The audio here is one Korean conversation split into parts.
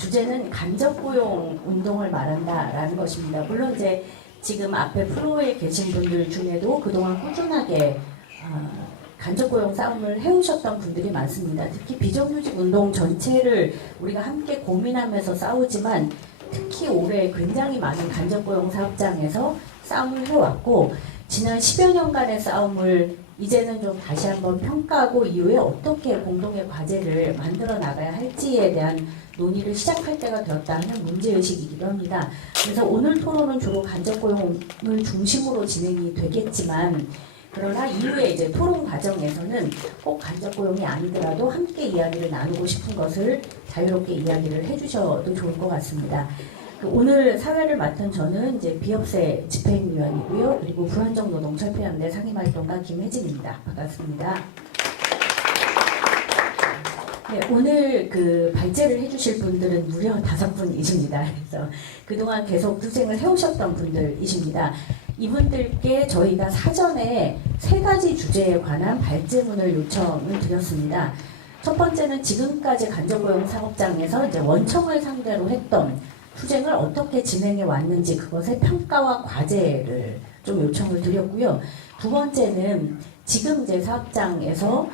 주제는 간접고용 운동을 말한다라는 것입니다. 물론 이제 지금 앞에 프로에 계신 분들 중에도 그동안 꾸준하게 간접고용 싸움을 해오셨던 분들이 많습니다. 특히 비정규직 운동 전체를 우리가 함께 고민하면서 싸우지만 특히 올해 굉장히 많은 간접고용 사업장에서 싸움을 해왔고 지난 10여 년간의 싸움을 이제는 좀 다시 한번 평가하고 이후에 어떻게 공동의 과제를 만들어 나가야 할지에 대한 논의를 시작할 때가 되었다 하는 문제의식이기도 합니다. 그래서 오늘 토론은 주로 간접고용을 중심으로 진행이 되겠지만 그러나 이후에 이제 토론 과정에서는 꼭 간접고용이 아니더라도 함께 이야기를 나누고 싶은 것을 자유롭게 이야기를 해주셔도 좋을 것 같습니다. 오늘 사회를 맡은 저는 이제 비업세 집행위원이고요. 그리고 불안정 노동 철폐연대 상임활동가 김혜진입니다. 반갑습니다. 네, 오늘 발제를 해주실 분들은 무려 5분이십니다. 그래서 그동안 계속 투쟁을 해오셨던 분들이십니다. 이분들께 저희가 사전에 3가지 주제에 관한 발제문을 요청을 드렸습니다. 첫 번째는 지금까지 간접고용 사업장에서 이제 원청을 상대로 했던 투쟁을 어떻게 진행해 왔는지 그것의 평가와 과제를 좀 요청을 드렸고요. 두 번째는 지금 이제 사업장에서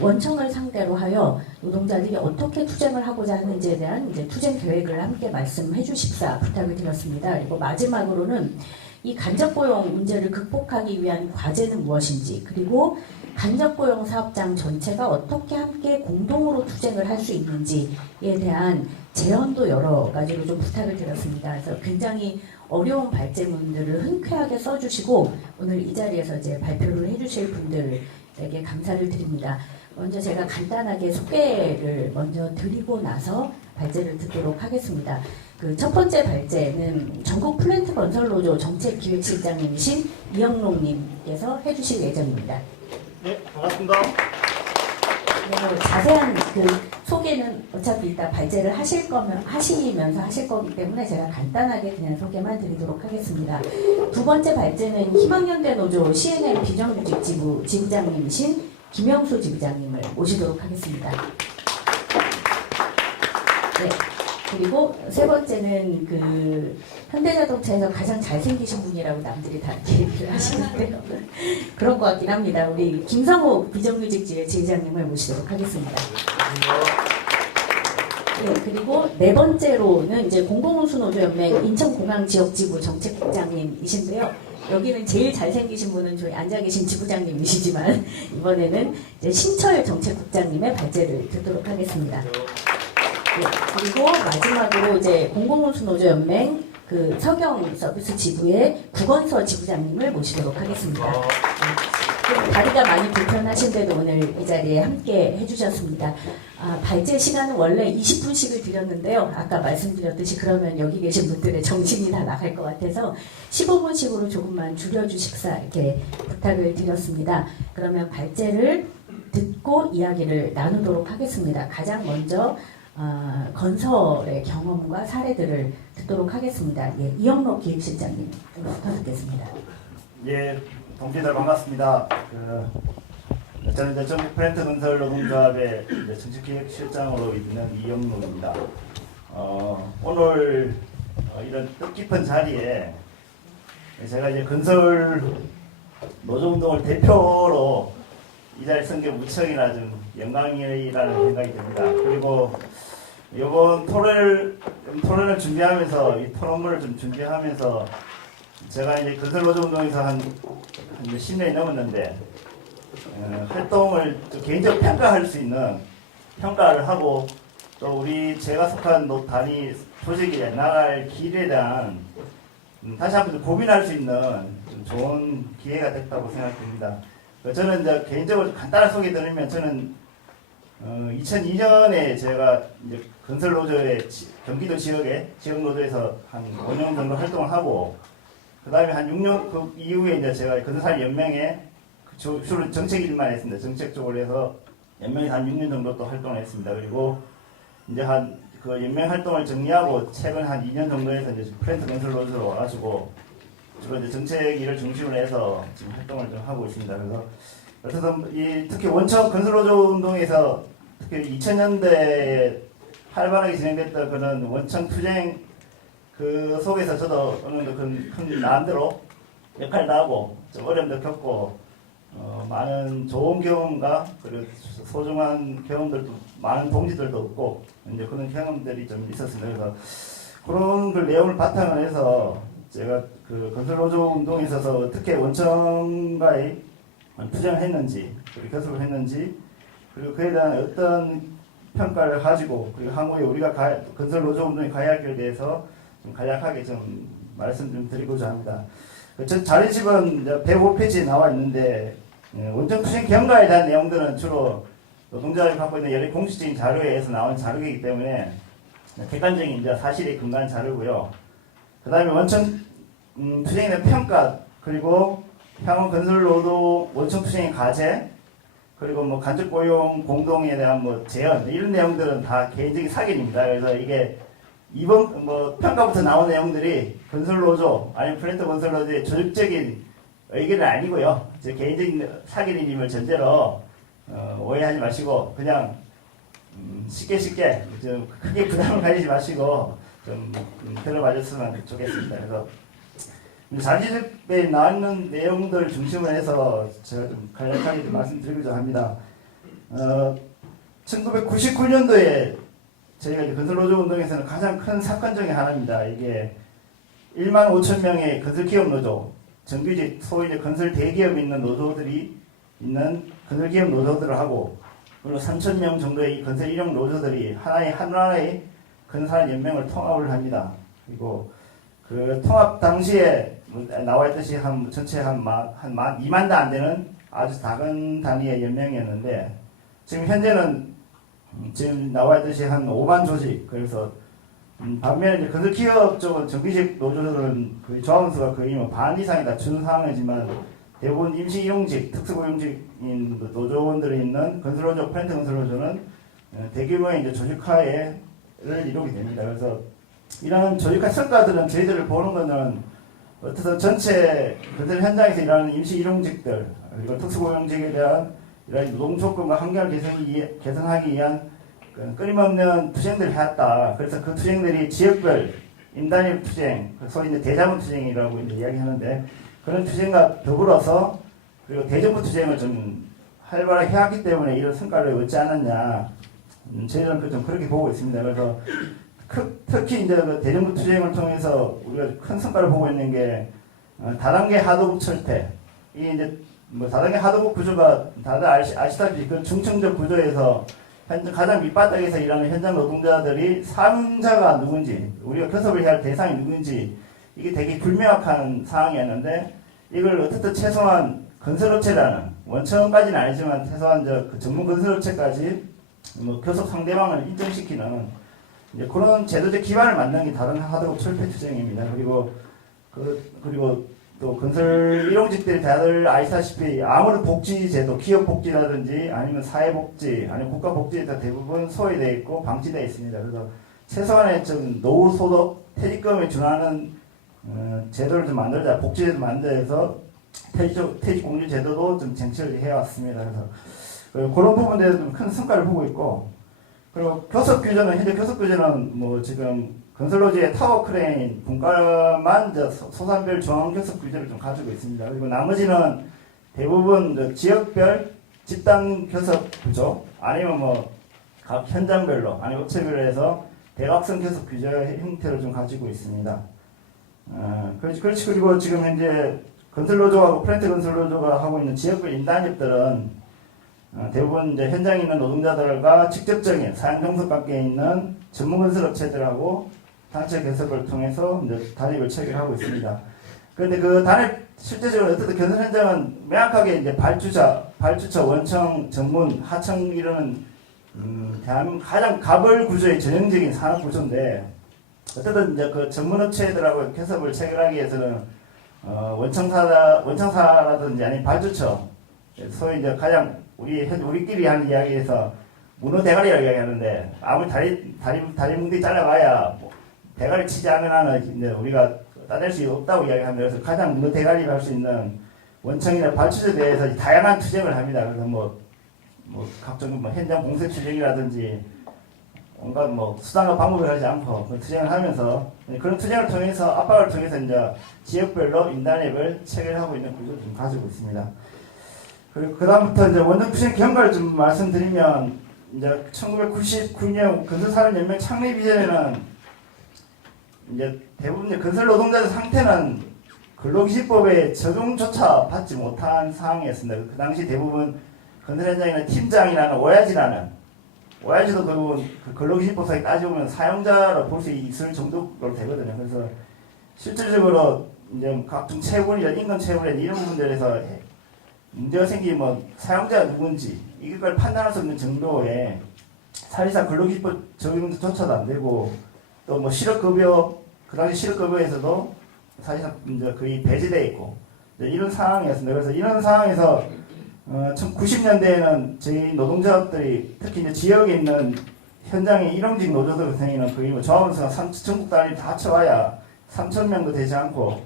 원청을 상대로 하여 노동자들이 어떻게 투쟁을 하고자 하는지에 대한 이제 투쟁 계획을 함께 말씀해 주십사 부탁을 드렸습니다. 그리고 마지막으로는 이 간접고용 문제를 극복하기 위한 과제는 무엇인지 그리고 간접고용 사업장 전체가 어떻게 함께 공동으로 투쟁을 할 수 있는지에 대한 제언도 여러 가지로 좀 부탁을 드렸습니다. 그래서 굉장히 어려운 발제문들을 흔쾌하게 써주시고 오늘 이 자리에서 이제 발표를 해주실 분들에게 감사를 드립니다. 먼저 제가 간단하게 소개를 먼저 드리고 나서 발제를 듣도록 하겠습니다. 첫 번째 발제는 전국 플랜트 건설노조 정책기획실장님이신 이영록님께서 해주실 예정입니다. 네, 반갑습니다. 네, 자세한 소개는 어차피 이따 발제를 하시면서 하실 거기 때문에 제가 간단하게 그냥 소개만 드리도록 하겠습니다. 두 번째 발제는 희망연대 노조 CNM 비정규직 지부장님이신 김영수 지부장님을 모시도록 하겠습니다. 네. 그리고 세 번째는 현대자동차에서 가장 잘생기신 분이라고 남들이 다 얘기를 하시는데요. 그런 것 같긴 합니다. 우리 김성욱 비정규직 지회장님을 모시도록 하겠습니다. 네, 그리고 네 번째로는 이제 공공운수노조연맹 인천공항지역지부 정책국장님이신데요. 여기는 제일 잘생기신 분은 저희 앉아 계신 지부장님이시지만 이번에는 이제 신철 정책국장님의 발제를 듣도록 하겠습니다. 네, 그리고 마지막으로 이제 공공운수노조연맹 서경 서비스 지부의 구건서 지부장님을 모시도록 하겠습니다. 네, 다리가 많이 불편하신데도 오늘 이 자리에 함께 해주셨습니다. 발제 시간은 원래 20분씩을 드렸는데요. 아까 말씀드렸듯이 그러면 여기 계신 분들의 정신이 다 나갈 것 같아서 15분씩으로 조금만 줄여주십사 이렇게 부탁을 드렸습니다. 그러면 발제를 듣고 이야기를 나누도록 하겠습니다. 가장 먼저 건설의 경험과 사례들을 듣도록 하겠습니다. 예, 이영록 기획실장님 부탁드리겠습니다. 예, 동지들 반갑습니다. 저는 이제 전국 플랜트 건설 노동조합의 정책기획실장으로 있는 이영록입니다. 오늘 이런 뜻깊은 자리에 제가 이제 건설 노조운동을 대표로 이 자리에 선 게 무척이나 좀 영광이라는 생각이 듭니다. 그리고 이번 토론을 준비하면서 이 토론문을 좀 준비하면서 제가 이제 건설노조운동에서 한 10년이 넘었는데 활동을 좀 개인적으로 평가할 수 있는 평가를 하고 또 제가 속한 단위 조직에 나갈 길에 대한 다시 한번 고민할 수 있는 좀 좋은 기회가 됐다고 생각됩니다. 저는 이제 개인적으로 간단한 소개 드리면 저는 2002년에 제가 이제 건설노조의 경기도 지역노조에서 한 5년 정도 활동을 하고 그 다음에 한 6년 그 이후에 이제 제가 건설연맹에 주로 정책 일만 했습니다. 정책 쪽으로 해서 연맹에서 한 6년 정도 또 활동을 했습니다. 그리고 이제 그 연맹 활동을 정리하고 최근 한 2년 정도에서 이제 플랜트 건설노조로 와가지고 주로 이제 정책 일을 중심으로 해서 지금 활동을 좀 하고 있습니다. 그래서 특히 원청 건설노조 운동에서 특히 2000년대에 활발하게 진행됐던 그런 원청 투쟁 그 속에서 저도 어느 정도 큰 나름대로 역할을 하고 좀 어려움도 겪고 많은 좋은 경험과 그리고 소중한 경험들도 많은 동지들도 없고 이제 그런 경험들이 좀 있었습니다. 그래서 그런 그 내용을 바탕을 해서 제가 그 건설노조 운동에 있어서 어떻게 원청과의 투쟁을 했는지 그리고 교섭을 했는지 그리고 그에 대한 어떤 평가를 가지고 그리고 향후에 우리가 건설노조 운동의 가야 할 길에 대해서 좀 간략하게 좀 말씀 좀 드리고자 합니다. 저 자료집은 105페이지에 나와 있는데 원청투쟁 경과에 대한 내용들은 주로 노동자들이 갖고 있는 여러 공식적인 자료에 의해서 나온 자료이기 때문에 객관적인 이제 사실에 근거한 자료고요. 그 다음에 원청 투쟁에 대한 평가 그리고 향후 건설노동 원청투쟁의 과제 그리고 뭐 간접 고용 공동에 대한 뭐 제언 이런 내용들은 다 개인적인 사견입니다. 그래서 이게 이번 뭐 평가부터 나온 내용들이 건설노조 아니면 플랜트 건설노조의 조직적인 의견은 아니고요. 제 개인적인 사견임을 전제로 오해하지 마시고 그냥 쉽게 좀 크게 부담을 가지지 마시고 좀 들어봐줬으면 좋겠습니다. 그래서 자료집에 나오는 내용들을 중심으로 해서 제가 좀 간략하게 좀 말씀드리고자 합니다. 1999년도에 저희가 이제 건설노조 운동에서는 가장 큰 사건 중에 하나입니다. 이게 1만 5천 명의 건설기업 노조, 정규직 소위 이제 건설 대기업에 있는 노조들이 있는 건설기업 노조들을 하고 그리고 3천 명 정도의 이 건설 일용 노조들이 하나의 건설연맹을 통합을 합니다. 그리고 그 통합 당시에 나와 있듯이 전체 한 2만도 안 되는 아주 작은 단위의 연맹이었는데 지금 현재는 지금 나와 있듯이 한 5만 조직 그래서 반면에 이제 건설기업 쪽은 정규직 노조들은 거의 조합원수가 거의 뭐 반 이상이 다 준 상황이지만 대부분 임시이용직, 특수고용직인 노조원들이 있는 건설노조, 플랜트 건설노조는 대규모의 이제 조직화를 이루게 됩니다. 그래서 이런 조직화 성과들은 저희들을 보는 거는 어떻든 전체 건설 현장에서 일하는 임시이용직들 그리고 특수고용직에 대한 이런 노동조건과 환경을 개선하기 위한 끊임없는 투쟁들을 해왔다. 그래서 그 투쟁들이 지역별 임단위 투쟁, 소위 이제 대자본 투쟁이라고 이제 이야기하는데 그런 투쟁과 더불어서 그리고 대정부 투쟁을 좀 활발하게 해왔기 때문에 이런 성과를 얻지 않았냐. 저희는 좀 그렇게 보고 있습니다. 그래서 특히 이제 그 대정부 투쟁을 통해서 우리가 큰 성과를 보고 있는 게 다단계 하도급 철폐. 이 이제 뭐 다단계 하도급 구조가 다들 아시다시피 그 중층적 구조에서 가장 밑바닥에서 일하는 현장 노동자들이 사용자가 누군지 우리가 교섭을 해야 할 대상이 누군지 이게 되게 불명확한 상황이었는데 이걸 어떻든 최소한 건설업체라는 원청까지는 아니지만 최소한 그 전문 건설업체까지 뭐 교섭 상대방을 인정시키는 이제 그런 제도적 기반을 만드는 게 다른 하도급 철폐 투쟁입니다. 그리고 또 건설 일용직들이 다들 아시다시피 아무런 복지 제도, 기업 복지라든지 아니면 사회복지, 아니면 국가복지에 대부분 소외되어 있고 방치되어 있습니다. 그래서 최소한의 좀 노후 소득 퇴직금에 준하는 제도를 좀 만들자, 복지제도 만들어서 퇴직공제 제도도 좀 쟁취를 해왔습니다. 그래서 그런 부분에 좀 큰 성과를 보고 있고, 그리고 교섭 규제는 현재 교섭 규제는 뭐 지금 건설노조의 타워 크레인 분과만 소산별 중앙 교섭 규제를 좀 가지고 있습니다. 그리고 나머지는 대부분 지역별 집단 교섭 구조 아니면 뭐 각 현장별로 아니면 업체별로 해서 대각선 교섭 규제 형태를 좀 가지고 있습니다. 그렇지. 그리고 지금 현재 건설노조하고 플랜트 건설노조가 하고 있는 지역별 인단협들은 대부분 이제 현장에 있는 노동자들과 직접적인 사용 종속관계에 있는 전문 건설업체들하고 단체 교섭을 통해서 이제 단협을 체결하고 있습니다. 그런데 그 단협 실제적으로 어쨌든 건설 현장은 명확하게 이제 발주처, 원청, 전문, 하청 이런 대한민국 가장 가벌 구조의 전형적인 산업 구조인데 어쨌든 이제 그 전문 업체들하고 교섭을 체결하기 위해서는 원청사라든지 아니면 발주처 소위 이제 가장 우리끼리 하는 이야기에서 문어 대가리라고 이야기하는데 아무리 다리 뭉디 잘라봐야 뭐 대가리 치지 않는 한은 이제 우리가 따낼 수 없다고 이야기합니다. 그래서 가장 문어 대가리를 할 수 있는 원청이나 발주처에 대해서 다양한 투쟁을 합니다. 그래서 뭐 각종 뭐 현장 공세 투쟁이라든지 온갖 뭐 수단과 방법을 하지 않고 그 투쟁을 하면서 그런 투쟁을 통해서 압박을 통해서 이제 지역별로 인단협을 체결하고 있는 구조를 좀 가지고 있습니다. 그리고 그다음부터 이제 원정투쟁 경과를 좀 말씀드리면 이제 1999년 건설산업연맹 창립 이전에는 이제 대부분 이제 건설 노동자들 상태는 근로기준법에 적용조차 받지 못한 상황이었습니다. 그 당시 대부분 건설 현장에는 팀장이라는 오야지도 결국은 그 근로기준법상에 따져보면 사용자로 볼 수 있을 정도로 되거든요. 그래서 실질적으로 이제 각종 체불이나 인권 체불이나 이런 부분들에서 문제가 생기면 뭐 사용자가 누군지 이걸 판단할 수 없는 정도의 사실상 근로기준법 적용조차도 안 되고 또 뭐 실업급여 그 당시 실업급여에서도 사실상 이제 거의 배제되어 있고 이런 상황이었습니다. 그래서 이런 상황에서 1990년대에는 저희 노동자들이 특히 이제 지역에 있는 현장의 일용직 노조들 같은 경우는 거의 뭐 조합원수가 전국 단위 다 합쳐와야 3,000명도 되지 않고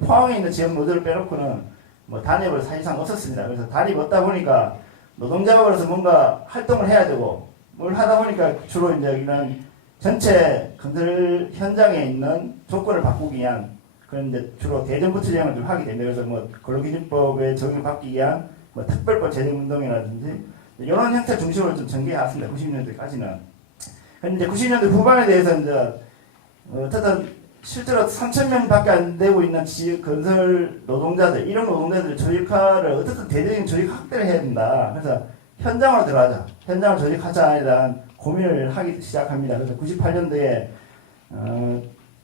포항에 있는 지역 노조를 빼놓고는 뭐 단협을 사실상 없었습니다. 그래서 단협이 없다 보니까 노동자로서 뭔가 활동을 해야 되고 뭘 하다 보니까 주로 이제 이런 전체 건설 현장에 있는 조건을 바꾸기 위한 그런 이제 주로 대정부 투쟁을 좀 하게 됩니다. 그래서 뭐 근로기준법에 적용을 받기 위한 뭐 특별법 제정운동이라든지 이런 형태 중심으로 좀 전개해왔습니다. 90년대까지는. 그런데 이제 90년대 후반에 대해서 이제 어쨌든 실제로 3,000명밖에 안 되고 있는 지역 건설 노동자들 이런 노동자들 조직화를 어쨌든 대대적인 조직 확대를 해야 된다. 그래서 현장으로 들어가자. 현장을 조직하자에 대한 고민을 하기 시작합니다. 그래서 98년도에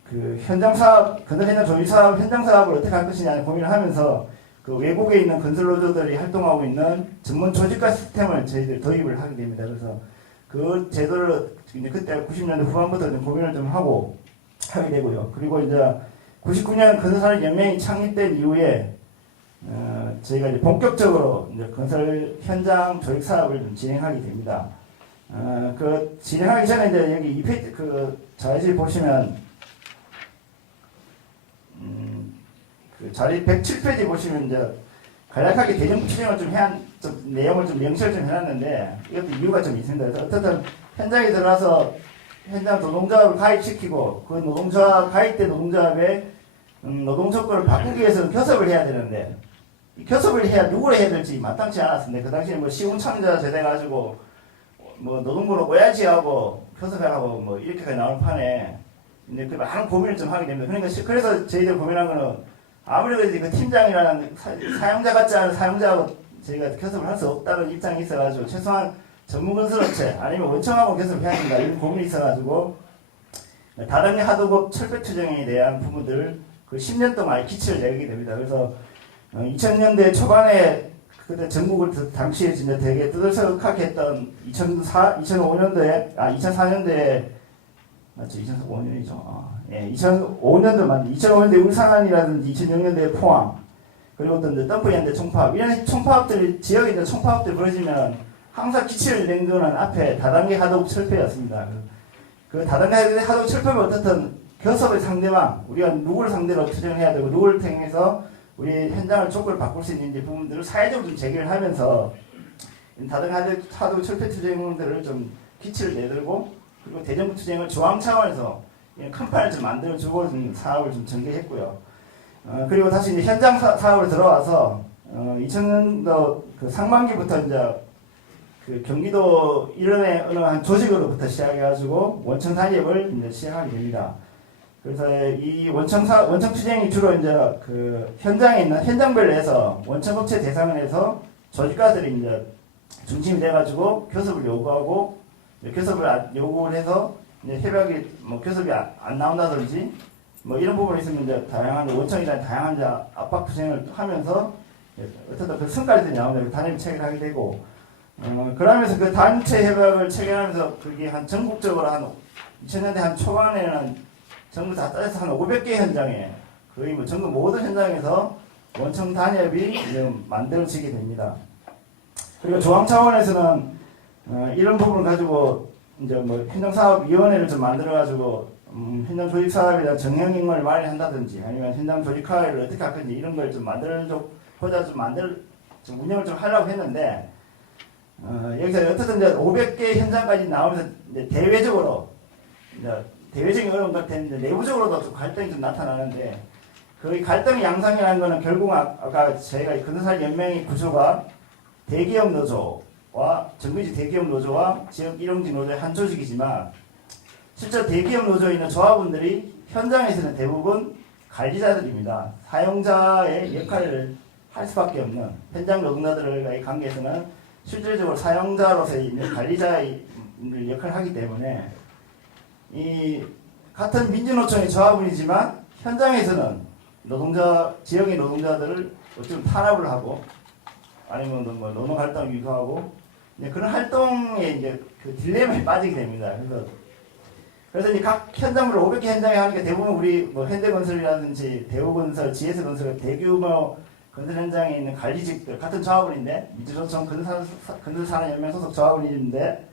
그 현장 사업, 건설 현장 조직 사업, 현장 사업을 어떻게 할 것이냐 고민을 하면서 그 외국에 있는 건설 노조들이 활동하고 있는 전문 조직화 시스템을 저희들 도입을 하게 됩니다. 그래서 그 제도를 이제 그때 90년대 후반부터 좀 고민을 좀 하고 하게 되고요. 그리고 이제 99년 건설산업연맹이 창립된 이후에 저희가 이제 본격적으로 이제 건설 현장 조직 사업을 좀 진행하게 됩니다. 그 진행하기 전에 이제 여기 2페이지 그 자료실 보시면 그 자리 107페이지 보시면 이제 간략하게 대정부 추진을 좀 내용을 좀 명시를 좀 해놨는데 이것도 이유가 좀 있습니다. 그래서 어쨌든 현장에 들어가서 현장 노동조합을 가입시키고 그 노동조합 가입된 노동조합의 노동 조건을 바꾸기 위해서는 교섭을 해야 되는데 이 교섭을 해야 누구를 해야 될지 마땅치 않았습니다. 그 당시에 뭐 시공창자 제대 가지고 뭐 노동부는 오야지하고 교섭하라고 뭐 이렇게까지 나올 판에 이제 그 많은 고민을 좀 하게 됩니다. 그러니까 그래서 저희들 고민한 거는 아무래도 이제 그 팀장이라는 사용자 같지 않은 사용자하고 저희가 교섭을 할 수 없다는 입장이 있어가지고 최소한 전문건설업체 아니면 원청하고 교섭을 해야 된다 이런 고민이 있어가지고 다단계 하도급 철폐투쟁에 대한 부분들을 그 10년 동안 기치를 내게 됩니다. 그래서 2000년대 초반에 그때 전국을 당시에 진짜 되게 뜨들썩하게 했던 2004년도에 맞죠? 2005년이죠. 예, 2005년도에 울산이라든지 2006년도에 포항 그리고 또 이제 덤프현대 총파업 이런 총파업들이 지역에 있는 총파업들이 벌어지면 항상 기치를 낸 거는 앞에 다단계 하도급 철폐였습니다. 그 다단계 하도급 철폐면 어떻든 교섭의 상대방 우리가 누구를 상대로 투쟁을 해야 되고 누구를 통해서 우리 현장을 조건을 바꿀 수 있는지 부분들을 사회적으로 좀 제기를 하면서 다단계 하도급 철폐 투쟁들을 좀 기치를 내들고 그리고 대정부 투쟁을 중앙 차원에서 큰 판을 좀 만들어주고 좀 사업을 좀 전개했고요. 그리고 다시 이제 현장 사업으로 들어와서 2000년도 그 상반기부터 이제 그 경기도 일원의 어느 한 조직으로부터 시작해가지고 원청 단협을 이제 시행하게 됩니다. 그래서 이 원청 투쟁이 주로 이제 그 현장에 있는 현장별로 해서 원청업체 대상을 해서 조직가들이 이제 중심이 돼가지고 교섭을 요구하고 교섭을 요구를 해서 이제 협약이 뭐 교섭이 안 나온다든지 뭐 이런 부분이 있으면 이제 다양한 원청이나 다양한 이제 압박 투쟁을 하면서 어쨌든 그 성과들이 나오면 단협 체결하게 되고 그러면서 그 단체 협약을 체결하면서 그게 한 전국적으로 한 2000년대 한 초반에는 전부 다 따져서 한 500개 현장에 거의 뭐 전국 모든 현장에서 원청 단협이 이제 만들어지게 됩니다. 그리고 중앙 차원에서는 이런 부분을 가지고 이제 뭐 현장사업위원회를 좀 만들어가지고 현장 조직 사업에 대한 정형인을 마련한다든지 아니면 현장 조직화를 어떻게 할 건지 이런 걸 좀 만들어보자 좀 운영을 좀 하려고 했는데 여기서 어쨌든 이제 500개 현장까지 나오면서 이제 대외적으로 이제 대외적인 어려운 것 같은데 내부적으로도 좀 갈등이 좀 나타나는데 그 갈등의 양상이라는 거는 결국 아까 저희가 근로사 연맹의 구조가 대기업 노조와 정규직 대기업 노조와 지역 일용직 노조의 한 조직이지만 실제 대기업 노조에 있는 조합원들이 현장에서는 대부분 관리자들입니다. 사용자의 역할을 할 수밖에 없는 현장 노동자들과의 관계에서는 실질적으로 사용자로서의 있는 관리자의 역할을 하기 때문에 이 같은 민주노총의 조합원이지만 현장에서는 지역의 노동자들을 어쩌면 탄압을 하고 아니면 뭐 노동 활동을 유도하고 그런 활동에 이제 그 딜레마에 빠지게 됩니다. 그래서 이제 각 현장으로 500개 현장에 하는 게 대부분 우리 뭐 현대건설이라든지 대우건설, GS건설 대규모 건설 현장에 있는 관리직들 같은 조합원인데 민주노총 건설산업연맹 소속 조합원인데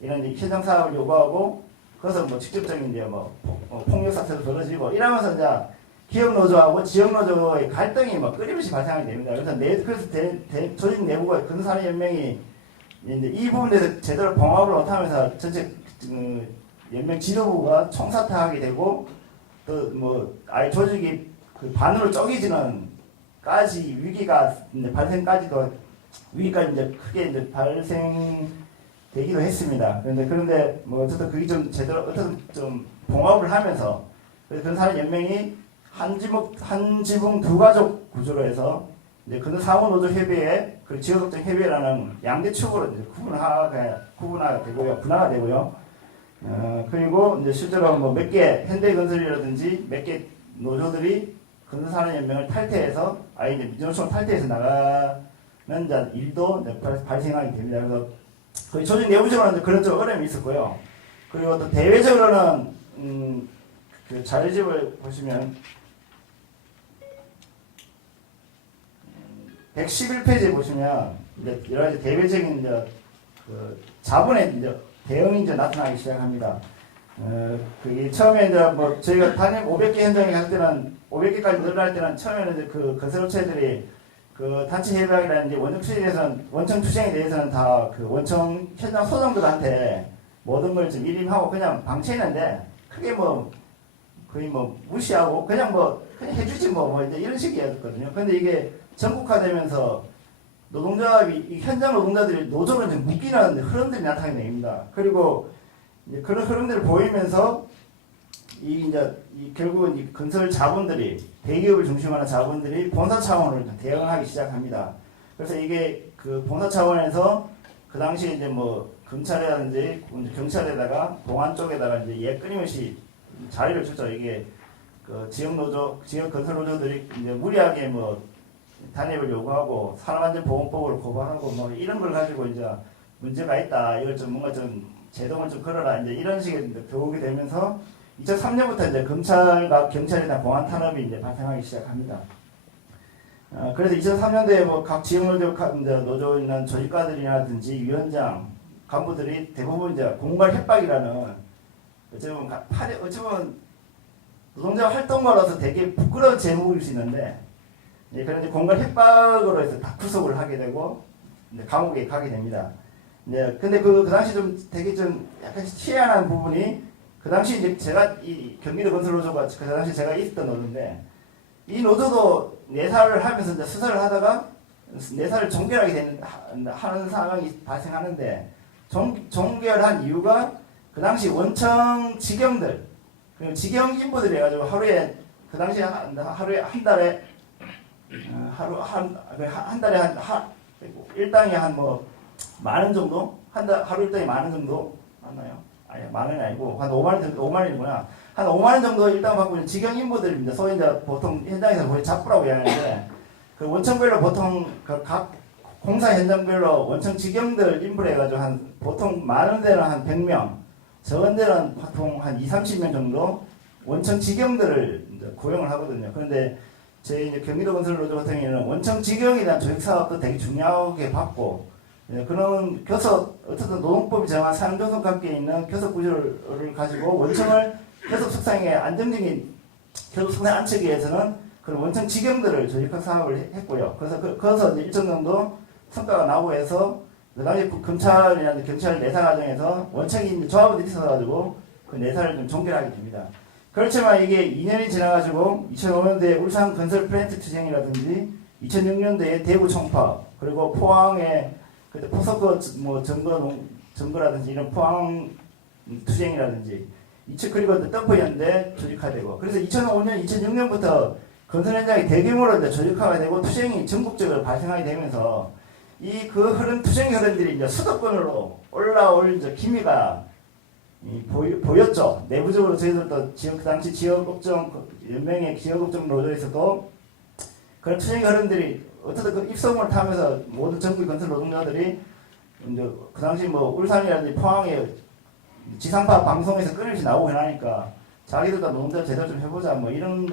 이런 이제 현장 사업을 요구하고 그래서 뭐 직접적인 이제 뭐 폭력 사태도 벌어지고 이러면서 이제 기업 노조하고 지역 노조의 갈등이 막 끊임없이 발생하게 됩니다. 그래서 조직 내부가 건설산업연맹이 이제 이 부분에서 제대로 봉합을 못하면서 전체 연맹 지도부가 총사퇴하게 되고 또 뭐 아예 조직이 그 반으로 쪼개지는까지 위기가 이제 발생까지도 위기까지 이제 크게 이제 발생되기도 했습니다. 그런데 뭐 어쨌든 그게 좀 제대로 어쨌든 좀 봉합을 하면서 그런 사람 연맹이 한 지붕 두 가족 구조로 해서 이제 그 사무노조 협의회 그리고 지역협정 협의회라는 양대 축으로 이제 구분화가 되고요, 분화가 되고요. 그리고 이제 실제로 뭐 몇 개 현대건설이라든지 몇 개 노조들이 건설산업연맹을 탈퇴해서 아예 이제 민주노총을 탈퇴해서 나가는 이제 일도 이제 발생하게 됩니다. 그래서 거의 조직 내부적으로는 그런 좀 어려움이 있었고요. 그리고 또 대외적으로는 그 자료집을 보시면 111페이지에 보시면 이제 여러 가지 대외적인 이제 그 자본의 이제 대응이 이제 나타나기 시작합니다. 그게 처음에 이제 뭐 저희가 단임 500개 현장에 갈 때는 500개까지 늘어날 때는 처음에는 이제 그 건설업체들이 그 단체 협약이라든지 원청 투쟁에 대해서는 다 그 원청 현장 소장들한테 모든 걸 좀 일임하고 그냥 방치했는데 크게 뭐 거의 뭐 무시하고 그냥 해주지 뭐 이제 이런 식이었거든요. 근데 이게 전국화되면서 현장 노동자들이 노조로 좀 묶이는 흐름들이 나타나게 됩니다. 그리고 이제 그런 흐름들을 보이면서 결국은 이 건설 자본들이 대기업을 중심으로 하는 자본들이 본사 차원으로 대응하기 시작합니다. 그래서 이게 그 본사 차원에서 그 당시에 이제 뭐 검찰이라든지 경찰에다가 공안 쪽에다가 이제 끊임없이 자리를 주죠. 이게 그 지역 건설 노조들이 이제 무리하게 뭐 단합을 요구하고 산업안전보건법을 고발하고 뭐 이런 걸 가지고 이제 문제가 있다. 이걸 좀 뭔가 좀 제동을 좀 걸어라. 이제 이런 식의 들어오게 되면서 2003년부터 이제 검찰과 경찰이나 공안 탄압이 이제 발생하기 시작합니다. 그래서 2003년도에 뭐 각 지역 노조 있는 조직가들이라든지 위원장 간부들이 대부분 이제 공갈 협박이라는 어쩌면 노동자 활동가로서 되게 부끄러운 제목일 수 있는데 그런 이제 공갈 협박으로 해서 다 구속을 하게 되고 이제 감옥에 가게 됩니다. 근데 그 당시 좀 되게 좀 약간 희한한 부분이 그 당시 이제 제가 이 경기도 건설노조가 그 당시 제가 있었던 노조인데 이 노조도 내사를 하면서 이제 수사를 하다가 내사를 종결하게 하는 상황이 발생하는데 종결한 이유가 그 당시 원청 직영들 그리고 직영 인부들이 해가지고 하루에 그 당시 하루에 한 달에 한 달에 일당이 한 뭐 만 원 정도 하루 일당이 만 원 정도 맞나요? 아니 만 원이 아니고 한 5만 원 정도 5만 원이구나. 한 5만 원 정도 일당 받고 있는 직영 인부들입니다. 소위 이제 보통 현장에서 거의 잡부라고 이야기하는데 그 원청별로 보통 각 공사 현장별로 원청 직영들 인부를 해가지고 한 보통 많은 데는 한 100명, 적은 데는 보통 한 20-30명 정도 원청 직영들을 이제 고용을 하거든요. 그런데 저희 이제 경기도 건설노조 같은 경우에는 원청 직영에 대한 조직 사업도 되게 중요하게 받고 그런 어쨌든 노동법이 정한 산업조성관계에 있는 교섭 구조를 가지고 원청을 교섭 속상에 안정적인 교섭 속상에 안치기 위해서는 그런 원청 직영들을 조직화 사업을 했고요. 그래서 거기서 일정 정도 성과가 나고 해서 그 당시 검찰이나 경찰 내사 과정에서 원청이 이제 조합원들이 있어가지고 그 내사를 좀 종결하게 됩니다. 그렇지만 이게 2년이 지나가지고 2005년도에 울산 건설 플랜트 투쟁이라든지 2006년도에 대구 총파 그리고 포항에 그때 포석거 뭐 점거라든지 이런 포항 투쟁이라든지 그리고 덤프연대 조직화되고 그래서 2005년 2006년부터 건설 현장이 대규모로 이제 조직화가 되고 투쟁이 전국적으로 발생하게 되면서 이 그 흐름 투쟁 흐름들이 이제 수도권으로 올라올 이제 기미가 보였죠. 내부적으로 저희들도 그 당시 지역업종 연맹의 지역업종 노조에서도 그런 투쟁 흐름들이 어떻든 그 입소문을 타면서 모든 전국 건설 노동자들이 이제 그 당시 뭐 울산이라든지 포항에 지상파 방송에서 끊임없이 나오고 하니까 자기들도 노동자 제대로 좀 해보자 뭐 이런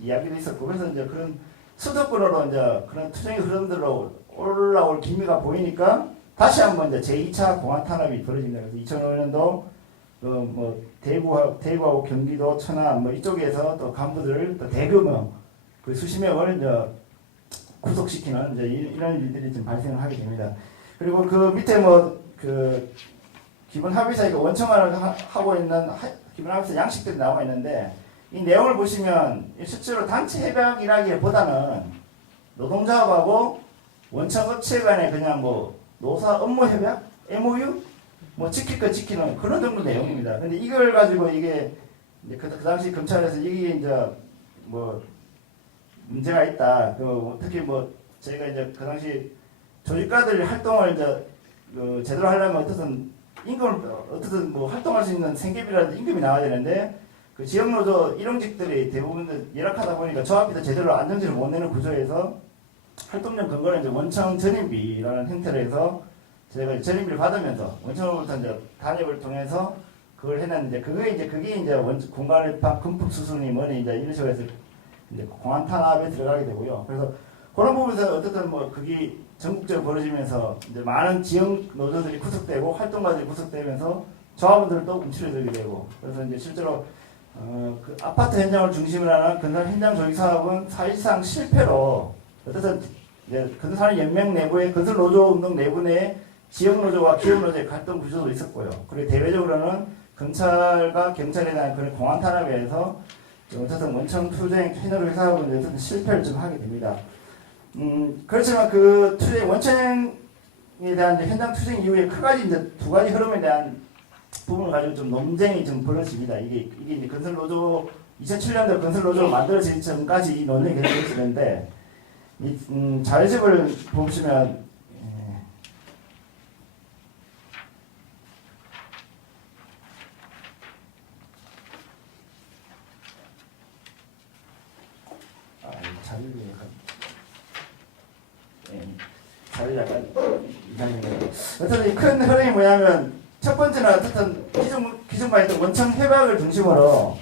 이야기도 있었고 그래서 이제 그런 수도권으로 이제 그런 투쟁의 흐름들로 올라올 기미가 보이니까 다시 한번 이제 제2차 공안 탄압이 벌어집니다. 그래서 2005년도 뭐 대구하고 경기도, 천안 뭐 이쪽에서 또 간부들 또 대규모 그 수십 명을 이제 구속시키는 이제 이런 일들이 좀 발생을 하게 됩니다. 그리고 그 밑에 뭐 그 기본 합의서에 원청을 하고 있는 기본 합의서 양식들이 나와 있는데 이 내용을 보시면 실제로 단체 협약이라기보다는 노동자하고 원청 업체 간에 그냥 뭐 노사 업무 협약, MOU 뭐 지킬 거 지키는 그런 정도 내용입니다. 근데 이걸 가지고 이게 이제 그 당시 검찰에서 이게 이제 뭐 문제가 있다. 그 특히 뭐 저희가 이제 그 당시 조직가들 활동을 이제 그 제대로 하려면 어떻든 뭐 활동할 수 있는 생계비라든지 임금이 나와야 되는데 그 지역노조 일용직들이 대부분 열악하다 보니까 조합비도 제대로 안정적으로 못 내는 구조에서 활동력 근거는 이제 원청 전입비라는 형태로 해서 저희가 전입비를 받으면서 원청으로부터 이제 단협을 통해서 그걸 해놨는데 그게 이제 공간을 금품 수순이 뭐니 이제 이런 식으로 해서 이제 공안 탄압에 들어가게 되고요. 그래서 그런 부분에서 어쨌든 뭐 그게 전국적으로 벌어지면서 이제 많은 지역 노조들이 구속되고 활동가들이 구속되면서 조합원들도 움츠러들게 되고 그래서 이제 실제로 그 아파트 현장을 중심으로 하는 건설 현장 조직 사업은 사실상 실패로 어쨌든 이제 건설 연맹 내부의 건설 노조 운동 내부 내에 지역 노조와 기업 노조의 갈등 구조도 있었고요. 그리고 대외적으로는 검찰과 경찰에 대한 그런 공안 탄압에 의해서 어쨌든 원청 투쟁 현장 사업은 어쨌든 실패를 좀 하게 됩니다. 그렇지만 그 투쟁 원청에 대한 이제 현장 투쟁 이후에 크가지 이제 두 가지 흐름에 대한 부분을 가지고 좀 논쟁이 좀 벌어집니다. 이게 이제 건설 노조 2007년도 건설 노조가 만들어지기 전까지 이 논쟁이 계속 있었는데 이 자료집을 보시면 자료 약간 이상해요. 어쨌든 큰 흐름이 뭐냐면 첫 번째는 어쨌든 기존 말했던 원청 협약을 중심으로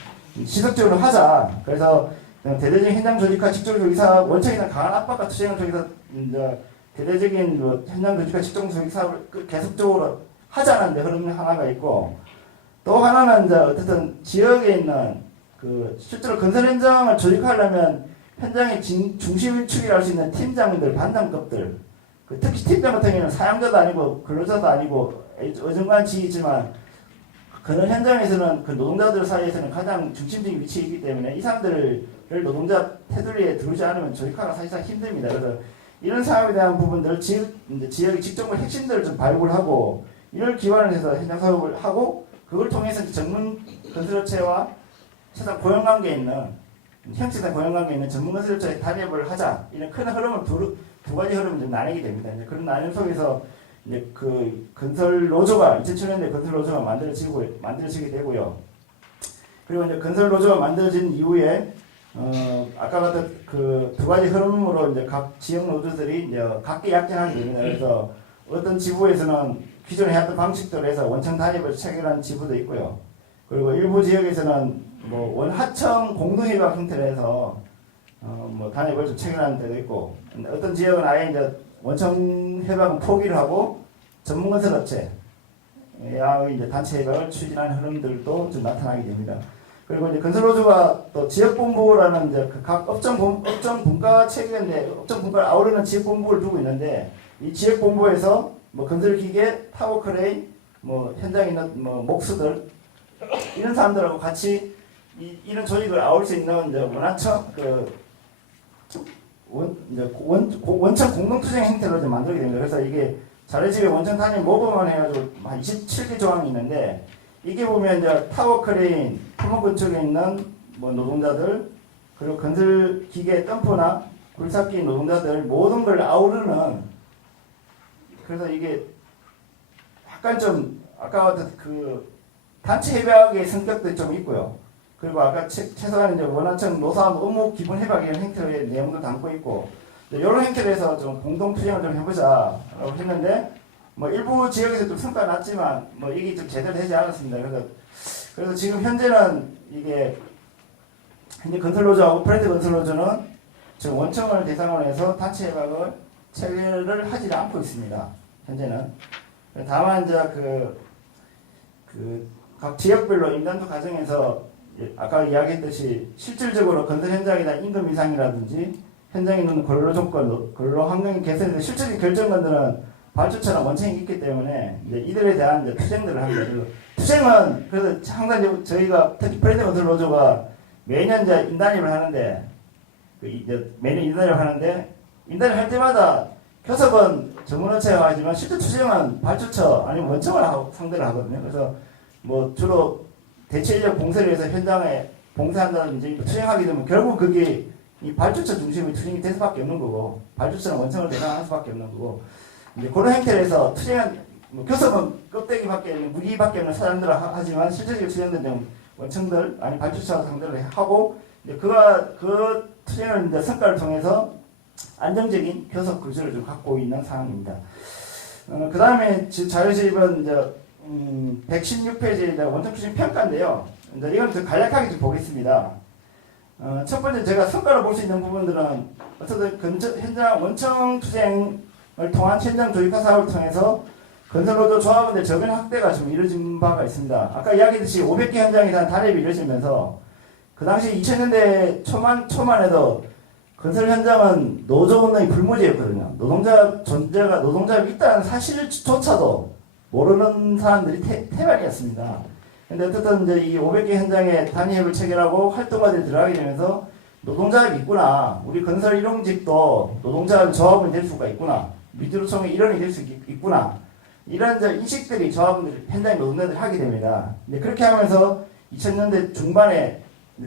지속적으로 하자. 그래서 대대적인 현장 조직화, 직종 조직 사업, 원청이나 강한 압박과 투쟁을 통해서 이제 대대적인 뭐 현장 조직화, 직종 조직 사업을 계속적으로 하자는 데 흐름 하나가 있고 또 하나는 이제 어쨌든 지역에 있는 그 실제로 건설 현장을 조직화하려면 현장의 중심축이라 할 수 있는 팀장들, 반장급들 특히 팀장 같은 경우는 사용자도 아니고 근로자도 아니고 어중간 지위지만 그런 현장에서는 그 노동자들 사이에서는 가장 중심적인 위치에 있기 때문에 이 사람들을 노동자 테두리에 두지 않으면 조직화가 사실상 힘듭니다. 그래서 이런 사업에 대한 부분들을 지역의 직종의 핵심들을 좀 발굴하고 이를 기반으로 해서 현장 사업을 하고 그걸 통해서 전문 건설업체와 세상 고용관계에 있는 형식상 고용관계에 있는 전문 건설업체의 단협을 하자 이런 큰 흐름을 두 가지 흐름을 좀 나뉘게 됩니다. 이제 그런 나눔 속에서 이제 그 건설 노조가 2007년에 건설 노조가 만들어지게 되고요. 그리고 이제 건설 노조가 만들어진 이후에 아까 같은 그 두 가지 흐름으로 이제 각 지역 노조들이 이제 각기 약진하게 됩니다. 그래서 어떤 지부에서는 기존에 해왔던 방식대로 해서 원청 단협을 체결한 지부도 있고요. 그리고 일부 지역에서는 뭐 원하청 공동협약 형태로 해서 뭐 단협을 좀 체결하는 데도 있고 어떤 지역은 아예 이제 원청 협약은 포기를 하고 전문건설업체 야의 이제 단체 협약을 추진하는 흐름들도 좀 나타나게 됩니다. 그리고 이제 건설노조가 또 지역본부라는 이제 각 업종 분과 체계인데 업종 분과를 아우르는 지역본부를 두고 있는데 이 지역본부에서 뭐 건설기계, 타워크레인, 뭐 현장에 있는 뭐 목수들 이런 사람들하고 같이 이런 조직을 아울 수 있는 이제 원하청 원청 공동투쟁 행태로 좀 만들게 됩니다. 그래서 이게 자료집에 원청 단위 모범만 해가지고 한 27개 조항이 있는데 이게 보면 이제 타워크레인, 토목 건축에 있는 뭐 노동자들 그리고 건설기계 덤프나 굴삭기 노동자들 모든 걸 아우르는 그래서 이게 약간 좀 아까 그 단체 협약의 성격도 좀 있고요. 그리고 아까 최소한 이제 원하청 노사 업무 기본 협약 이런 행태의 내용도 담고 있고 이런 행태를 해서 좀 공동 투쟁을 좀 해보자라고 했는데 뭐 일부 지역에서 좀 성과가 났지만 뭐 이게 좀 제대로 되지 않았습니다. 그래서 지금 현재는 이게 현재 건설노조하고 프렌드 건설노조는 지금 원청을 대상으로 해서 단체 협약을 체결을 하지 않고 있습니다. 현재는 다만 이제 각 지역별로 임단도 과정에서 아까 이야기했듯이 실질적으로 건설 현장에 대한 임금 인상이라든지 현장에 있는 근로 조건, 근로 환경 개선에 실질적인 결정권들은 발주처럼 원청이 있기 때문에 이제 이들에 대한 이제 투쟁들을 합니다. 그리고 투쟁은 그래서 항상 저희가 특히 프렌드 건설 노조가 매년 이제 인단협을 하는데 매년 인단협을 하는데 인단협 할 때마다 교섭은 전문업체가 하지만 실제 투쟁은 발주처 아니면 원청을 상대를 하거든요. 그래서 뭐 주로 대체 인력 봉쇄를 해서 현장에 봉쇄한다든지 투쟁하게 되면 결국 그게 이 발주처 중심의 투쟁이 될 수밖에 없는 거고 발주처는 원청을 대상할 수밖에 없는 거고 이제 그런 행태를 해서 투쟁은 뭐 교섭은 껍데기밖에 없는 무기밖에 없는 사람들을 하지만 실질적인 투쟁들은 원청들 아니 발주처 상대를 하고 이제 그 투쟁을 이제 성과를 통해서 안정적인 교섭 구조를 좀 갖고 있는 상황입니다. 그 다음에 자료집은 이제 116페이지에 원청 투쟁 평가인데요. 이제 이건 좀 간략하게 좀 보겠습니다. 첫 번째 제가 성과를 볼 수 있는 부분들은 어쨌든 현장 원청 투쟁을 통한 현장 조직화 사업을 통해서 건설노조 조합원들 저변 확대가 좀 이루어진 바가 있습니다. 아까 이야기했듯이 500개 현장에 대한 단합이 이루어지면서 그 당시 2000년대 초만 해도 건설 현장은 노조 운동이 불모지였거든요. 노동자 존재가 노동자가 있다는 사실조차도 모르는 사람들이 태반이었습니다. 근데 어쨌든 이제 이 500개 현장에 단위협을 체결하고 활동가들이 들어가게 되면서 노동자가 있구나. 우리 건설 일용직도 노동자 조합원이 될 수가 있구나. 미주노총의 일원이 될 수 있구나. 이런 이제 인식들이 조합원들, 현장 노동자들이 하게 됩니다. 근데 그렇게 하면서 2000년대 중반에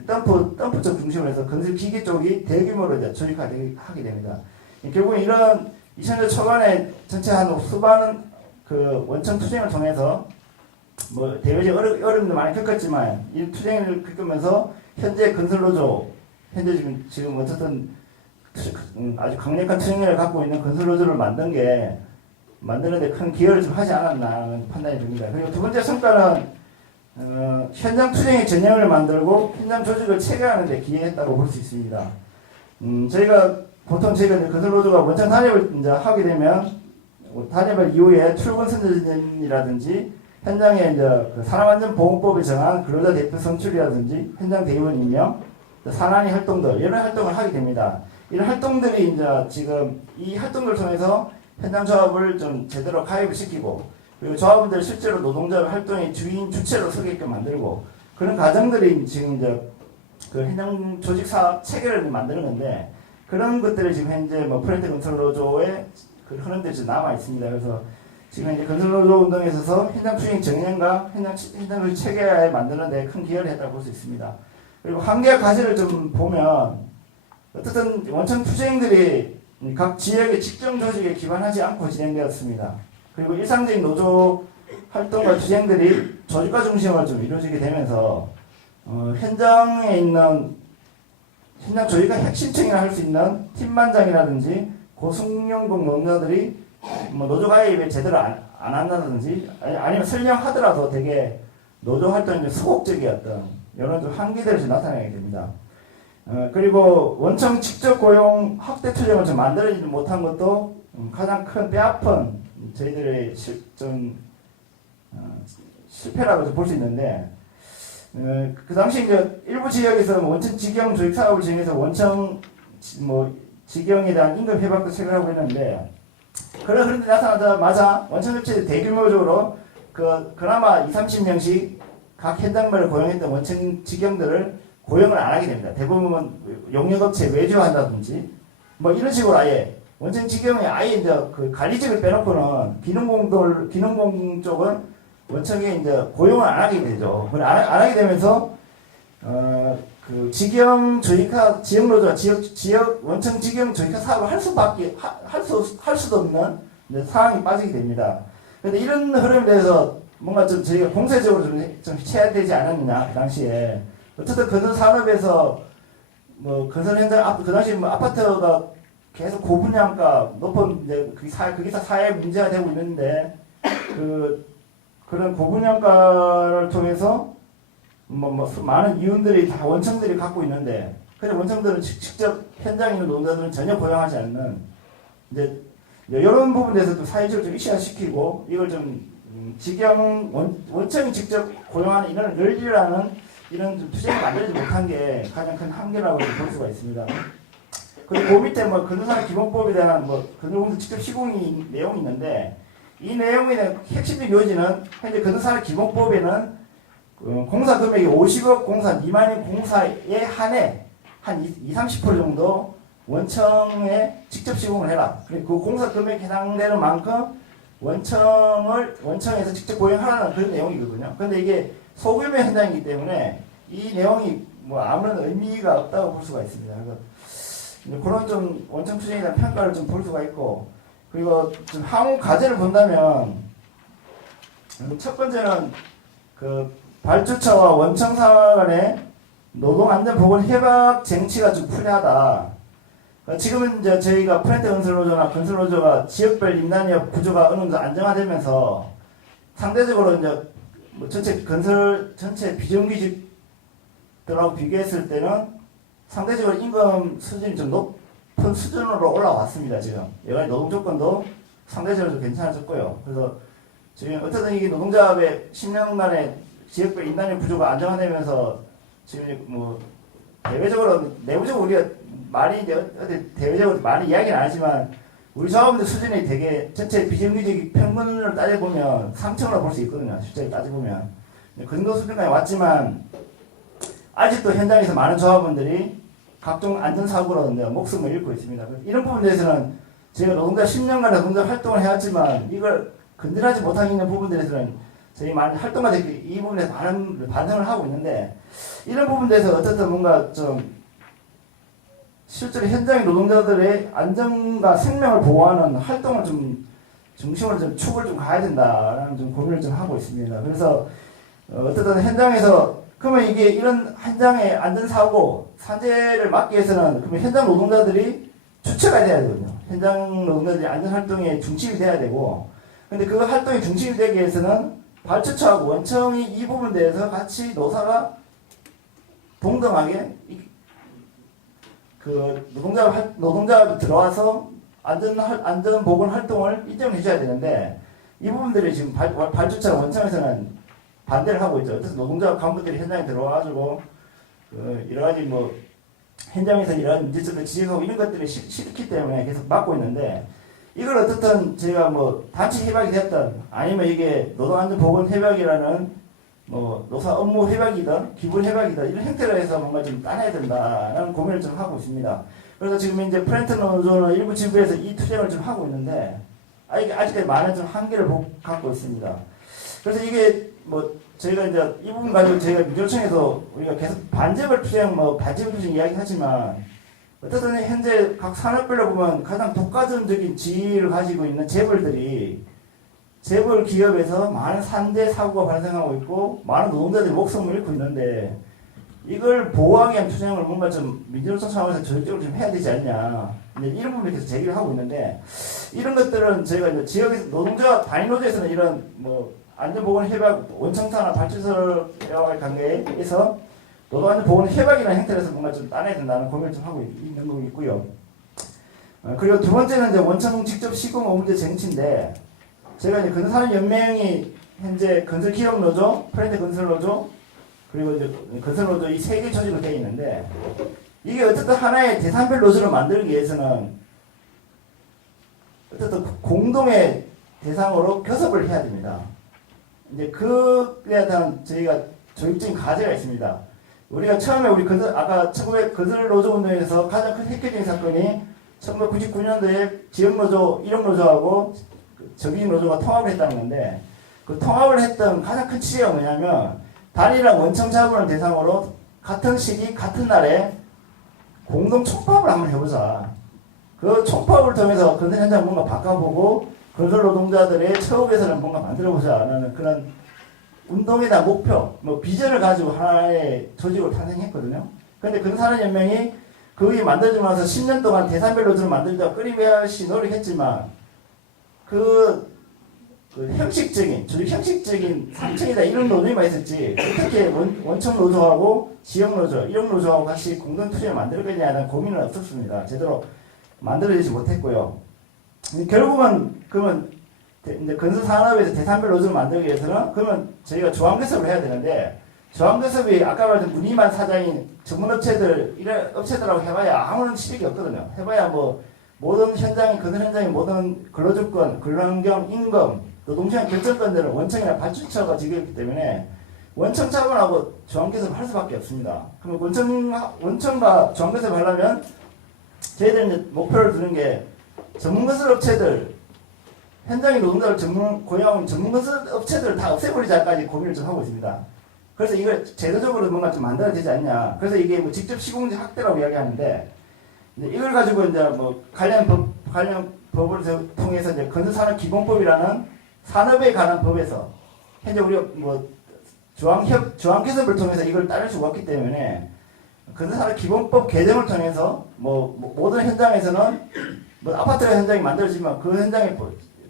덤프 쪽 중심으로 해서 건설 기계 쪽이 대규모로 이제 조직화하게 됩니다. 결국은 이런 2000년대 초반에 전체 한 수많은 그 원청 투쟁을 통해서 뭐 대외적 어려움도 많이 겪었지만 이 투쟁을 겪으면서 현재 건설노조 현재 지금 어쨌든 아주 강력한 투쟁력을 갖고 있는 건설노조를 만드는데 큰 기여를 좀 하지 않았나 하는 판단이 듭니다. 그리고 두 번째 성과는 현장 투쟁의 전형을 만들고 현장 조직을 체계하는 데 기여했다고 볼 수 있습니다. 저희가 건설노조가 원청 단협을 이제 하게 되면 단협을 이후에 출근 선전이라든지 현장에 이제 그 산업안전보건법에 정한 근로자 대표 선출이라든지 현장 대의원 임명, 산안위 활동들 이런 활동을 하게 됩니다. 이런 활동들이 이제 지금 이 활동을 통해서 현장 조합을 좀 제대로 가입을 시키고 그리고 조합원들 실제로 노동자 활동의 주체로 서게끔 만들고 그런 과정들이 지금 이제 그 현장 조직 사업 체계를 만드는 건데 그런 것들이 지금 현재 뭐 프렌드 건설노조의 그 흐름들이 좀 남아 있습니다. 그래서 지금 이제 건설노조 운동에 있어서 현장 투쟁 정량과 현장 조직 체계에 만드는 데 큰 기여를 했다고 볼 수 있습니다. 그리고 한계와 과제를 좀 보면 어쨌든 원청 투쟁들이 각 지역의 직정 조직에 기반하지 않고 진행되었습니다. 그리고 일상적인 노조 활동과 투쟁들이 조직화 중심으로 좀 이루어지게 되면서 현장에 있는 현장 조직화 핵심층이라 할 수 있는 팀반장이라든지 고승용공 노동자들이 뭐 노조 가입에 제대로 안 한다든지 아니면 설명하더라도 되게 노조 활동에 소극적이었던 이런 좀 한계들이 좀 나타나게 됩니다. 그리고 원청 직접 고용 확대 투쟁을 좀 만들어지지 못한 것도 가장 큰 뼈아픈 저희들의 실패라고 볼 수 있는데 그 당시 이제 일부 지역에서 원청 직영 조직 사업을 진행해서 원청 뭐 직영에 대한 임금 협약도 체결하고 있는데 그런데 나타나자마자 원청협체 대규모적으로 그나마 20, 30명씩 각 현장별을 고용했던 원청 직영들을 고용을 안 하게 됩니다. 대부분은 용역업체 외주한다든지 뭐 이런 식으로 아예 원청 직영에 아예 이제 그 관리직을 빼놓고는 기능공 쪽은 원청에 이제 고용을 안 하게 되죠. 안 하게 되면서 그 직영 조익화 지역 노조 지역 원청 직영 조익화 사업을 할 수도 없는 이제 상황이 빠지게 됩니다. 그런데 이런 흐름에 대해서 뭔가 좀 저희가 공세적으로 좀 해야 되지 않았느냐 그 당시에. 어쨌든 건설 산업에서 뭐 건설 현장 그 당시 뭐 아파트가 계속 고분양가 높은 이제 그게 다 사회 문제가 되고 있는데 그런 고분양가를 통해서 뭐 많은 이윤들이 다 원청들이 갖고 있는데 근데 원청들은 직접 현장에 있는 노동자들은 전혀 고용하지 않는 이제 이런 부분에서 좀 사회적으로 좀 이슈화시키고 이걸 좀 직영 원청이 직접 고용하는 이런 늘리라는 이런 좀 투쟁을 만들지 못한 게 가장 큰 한계라고 볼 수가 있습니다. 그리고 그 밑에 뭐 건설산 기본법에 대한 뭐 건설공사 직접 시공이 내용이 있는데 이 내용의 핵심적인 요지는 현재 건설산 기본법에는 공사 금액이 50억 공사 미만인 공사에 한해 한 20-30% 정도 원청에 직접 시공을 해라. 그리고 그 공사 금액에 해당되는 만큼 원청에서 직접 고용하라는 그런 내용이거든요. 그런데 이게 소규모 현장이기 때문에 이 내용이 뭐 아무런 의미가 없다고 볼 수가 있습니다. 그래서 그런 좀 원청 투쟁에 대한 평가를 좀 볼 수가 있고 그리고 좀 향후 과제를 본다면 첫 번째는 그 발주처와 원청사 간의 노동안전보건 협약 쟁취가 좀 불리하다. 지금은 이제 저희가 프렌트 건설노조나 건설노조가 지역별 임단협 구조가 어느 정도 안정화되면서 상대적으로 이제 뭐 전체 비정규직들하고 비교했을 때는 상대적으로 임금 수준이 좀 높은 수준으로 올라왔습니다. 지금 여간 노동 조건도 상대적으로 좀 괜찮아졌고요. 그래서 지금 어쨌든 이게 노동조합의 10년간의 지역별 임단협 구조가 안정화되면서 지금 뭐 대외적으로 내부적으로 우리가 많이 대외적으로 많이 이야기는 안 하지만 우리 조합원들 수준이 되게 전체 비정규직 평균을 따져보면 상층으로 볼 수 있거든요. 실제로 따져보면 그 정도 수준까지 왔지만 아직도 현장에서 많은 조합원들이 각종 안전사고로 목숨을 잃고 있습니다. 이런 부분에 대해서는 제가 노동자 10년간 노동자 활동을 해왔지만 이걸 건드리지 못하고 있는 부분들에서는 저희 많은 활동가들이 이 부분에 많은 반응을 하고 있는데 이런 부분에 대해서 어쨌든 뭔가 좀 실제로 현장의 노동자들의 안전과 생명을 보호하는 활동을 좀 중심으로 좀 축을 좀 가야 된다라는 좀 고민을 좀 하고 있습니다. 그래서 어쨌든 현장에서 그러면 이게 이런 현장의 안전사고 산재를 막기 위해서는 그러면 현장 노동자들이 주체가 돼야 되거든요. 현장 노동자들이 안전활동의 중심이 돼야 되고 근데 그 활동의 중심이 되기 위해서는 발주처하고 원청이 이 부분에 대해서 같이 노사가 동등하게 그 노동자가 들어와서 안전보건 활동을 인정해 줘야 되는데 이 부분들이 지금 발주처 원청에서는 반대를 하고 있죠. 어쨌든 노동자 간부들이 현장에 들어와가지고 여러 가지 뭐 현장에서 이런 문제점을 지적하고 이런 것들이 싫기 때문에 계속 막고 있는데 이걸 어떻든 저희가 뭐 단체 협약이 됐든 아니면 이게 노동안전보건 협약이라는 뭐 노사 업무 협약이든 기본 협약이든 이런 형태로 해서 뭔가 좀 따내야 된다라는 고민을 좀 하고 있습니다. 그래서 지금 이제 프렌트 노조는 일부 지부에서 이 투쟁을 좀 하고 있는데 아직까지 많은 좀 한계를 갖고 있습니다. 그래서 이게 뭐 저희가 이제 이 부분 가지고 저희가 민주노총에서 우리가 계속 반재벌 투쟁 이야기하지만 어쨌든 현재 각 산업별로 보면 가장 독과점적인 지위를 가지고 있는 재벌들이 재벌 기업에서 많은 산재 사고가 발생하고 있고 많은 노동자들이 목숨을 잃고 있는데 이걸 보호하기 위한 투쟁을 뭔가 좀 민주노총 차원에서 조직적으로 좀 해야 되지 않냐 이런 부분을 계속 제기를 하고 있는데 이런 것들은 저희가 이제 지역에서 노동자 단위 노조에서는 이런 뭐 안전보건 협약 원청사나 발주처와의 관계에서 노동안전보건 협약이라는 형태에서 뭔가 좀 따내야 된다는 고민을 좀 하고 있는 거 있고요. 그리고 두 번째는 이제 원청 직접 시공 업무제 쟁취인데 제가 이제 건설산업연맹이 현재 건설기업노조, 프렌트 건설노조, 그리고 이제 건설노조 이 세 개 조직으로 되어 있는데 이게 어쨌든 하나의 대상별 노조를 만들기 위해서는 어쨌든 공동의 대상으로 교섭을 해야 됩니다. 이제 그에 대한 저희가 조직적인 과제가 있습니다. 우리가 처음에 아까 1900 건설 노조 운동에서 가장 큰 획기적인 사건이 1999년도에 지역노조, 일용노조하고 정규직 노조가 통합을 했다는 건데, 그 통합을 했던 가장 큰 취지가 뭐냐면 단일한 원청 자본을 대상으로 같은 시기 같은 날에 공동 촉합을 한번 해보자. 그 촉합을 통해서 건설 현장 뭔가 바꿔보고 건설 노동자들의 처우 개선을 뭔가 만들어보자라는 그런 운동에 대한 목표, 비전을 가지고 하나의 조직을 탄생했거든요. 그런데 근사련연맹이 그게 만들어지고 나서 10년 동안 대산별 노조를 만들자 끊임없이 노력했지만 그 형식적인, 조직 형식적인 3층이다 이런 노조만 있었지, 어떻게 원청 노조하고 지역 노조, 일용 노조하고 같이 공동 투쟁을 만들 거냐는 고민은 없었습니다. 제대로 만들어지지 못했고요. 결국은 그러면 이제 건설 산업에서 대산별 노조를 만들기 위해서는 그러면 저희가 조합교섭을 해야 되는데, 조합교섭이 아까 말했던 무늬만 사장인 전문업체들 이런 업체들하고 해봐야 아무런 실익이 없거든요. 해봐야 뭐 모든 현장이 건설 현장의 모든 근로조건, 근로환경, 임금, 노동시간 결정권들은 원청이나 발주처가 지급했기 때문에 원청 자본하고 조합교섭을 할 수밖에 없습니다. 그럼 원청과 조합교섭을 하려면 저희들은 이제 목표를 두는 게 전문건설 업체들, 현장의 노동자를 고용하는 전문건설 업체들을 다 없애버리자까지 고민을 좀 하고 있습니다. 그래서 이걸 제도적으로 뭔가 좀 만들어야 되지 않냐. 그래서 이게 뭐 직접 시공지 확대라고 이야기하는데, 이걸 가지고 이제 뭐 관련 법을 통해서 이제 건설산업기본법이라는 산업에 관한 법에서 현재 우리가 뭐 조항개섭을 통해서 이걸 따를 수가 없기 때문에 건설산업기본법 개정을 통해서 뭐 모든 현장에서는 뭐 아파트 현장이 만들어지면 그 현장에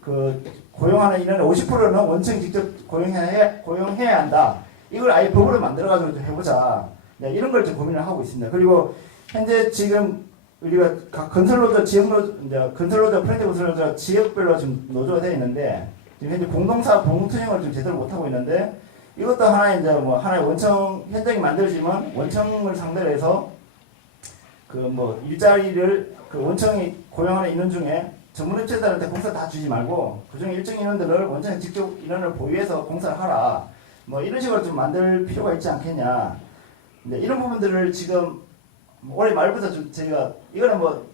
그 고용하는 인원의 50%는 원청이 직접 고용해야 한다. 이걸 아예 법으로 만들어가지고 좀 해보자. 네, 이런 걸 좀 고민을 하고 있습니다. 그리고 현재 지금 우리가 각 건설노조, 지역노조, 건설노조, 프렌드 건설노조 지역별로 지금 노조가 되어 있는데, 지금 현재 공동사업 공동투쟁을 좀 제대로 못 하고 있는데, 이것도 하나의 이제 뭐 하나의 원청 현장이 만들어지면 원청을 상대로 해서 그 뭐 일자리를 그 원청이 고용하는 인원 중에 전문업체들한테 공사 다 주지 말고 그중에 일정 인원들을 원청이 직접 인원을 보유해서 공사를 하라. 뭐 이런 식으로 좀 만들 필요가 있지 않겠냐. 근데 이런 부분들을 지금 올해 말부터 좀 저희가 이거는 뭐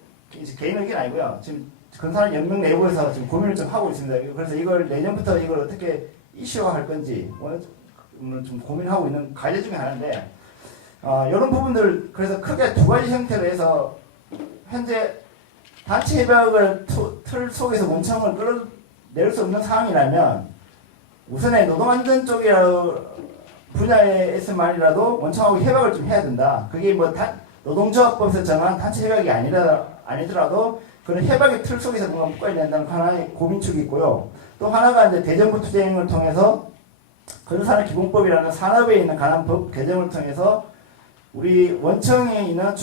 개인 의견 아니고요. 지금 건설연맹 내부에서 지금 고민을 좀 하고 있습니다. 그래서 이걸 내년부터 이걸 어떻게 이슈화할 건지 오늘 좀 고민하고 있는 과제 중에 하나인데, 이런 부분들 그래서 크게 두 가지 형태로 해서 현재 단체 협약을 틀 속에서 원청을 끌어낼 수 없는 상황이라면 우선에 노동안전 쪽이라 분야에서만이라도 원청하고 협약을 좀 해야 된다. 그게 뭐 노동조합법에서 정한 단체 협약이 아니더라도 그런 협약의 틀 속에서 뭔가 묶어야 된다는 하나의 고민축이 있고요. 또 하나가 이제 대정부 투쟁을 통해서 건설산업기본법이라는 산업에 있는 관한 법 개정을 통해서 우리 원청에 있는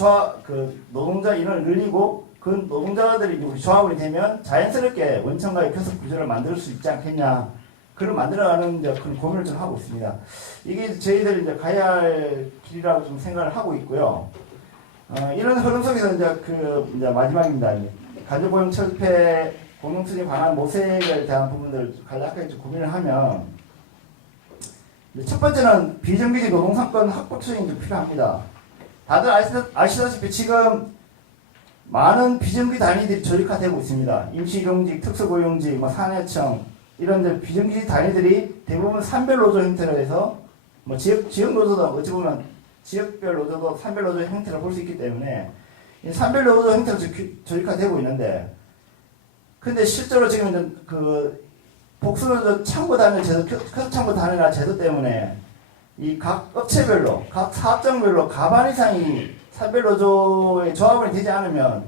노동자 인원을 늘리고 그 노동자들이 조합이 되면 자연스럽게 원청과의 교섭 구조를 만들 수 있지 않겠냐. 그걸 만들어가는 이제 그런 고민을 좀 하고 있습니다. 이게 저희들이 이제 가야 할 길이라고 좀 생각을 하고 있고요. 이런 흐름 속에서 이제 마지막입니다. 간접고용 철폐 공동투쟁에 관한 모색에 대한 부분들을 간략하게 좀 고민을 하면, 첫 번째는 비정규직 노동상권 확보 투쟁이 좀 필요합니다. 다들 아시다시피 지금 많은 비정규직 단위들이 조직화되고 있습니다. 임시경직, 특수고용직, 사내청 이런 비정규직 단위들이 대부분 산별 노조 형태로 해서 지역 노조도 어찌 보면 지역별 노조도 산별 노조 형태로 볼 수 있기 때문에 이 산별 노조 형태로 조직화되고 있는데, 근데 실제로 지금 그 복수노조 창구 단위 제도, 교섭창구 단위나 제도 때문에 이 각 업체별로, 각 사업장별로 가반 이상이 산별 노조의 조합원이 되지 않으면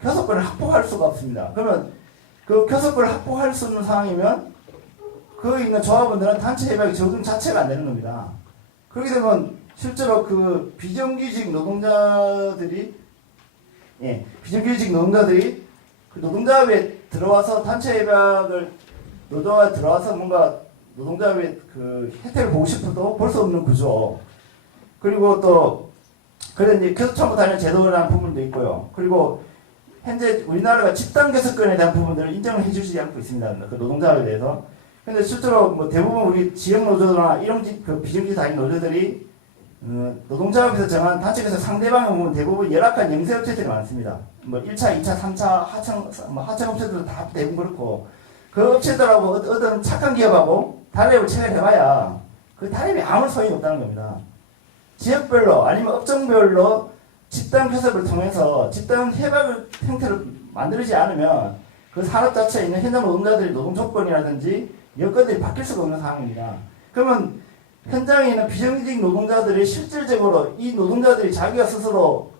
교섭권을 확보할 수가 없습니다. 그러면 그 교섭권을 확보할 수 있는 상황이면 그 있는 조합원들은 단체 협약의 적용 자체가 안 되는 겁니다. 그렇게 되면 실제로 그 비정규직 노동자들이 그 노동자협에 들어와서 단체 협약을 노조가 들어와서 뭔가 노동자협의 그 혜택을 보고 싶어도 볼 수 없는 구조. 그리고 또 그런 이제 교섭창구 단위 제도라는 부분도 있고요. 그리고 현재 우리나라가 집단 개석권에 대한 부분들을 인정을 해주지 않고 있습니다. 그 노동자에 대해서. 근데 실제로 뭐 대부분 우리 지역 노조나 이런 그 비정규직 단위 노조들이 노동조합에서 정한 단체에서 상대방을 보면 대부분 열악한 영세업체들이 많습니다. 뭐 1차, 2차, 3차 하청 업체들도 다 대부분 그렇고 그 업체들하고 어떤 착한 기업하고 단합을 체결해봐야 그 단합이 아무 소용이 없다는 겁니다. 지역별로 아니면 업종별로 집단 교섭을 통해서 집단 협약을 형태를 만들지 않으면 그 산업 자체에 있는 현장 노동자들의 노동 조건이라든지 여건들이 바뀔 수가 없는 상황입니다. 그러면 현장에 있는 비정규직 노동자들이 실질적으로 이 노동자들이 자기가 스스로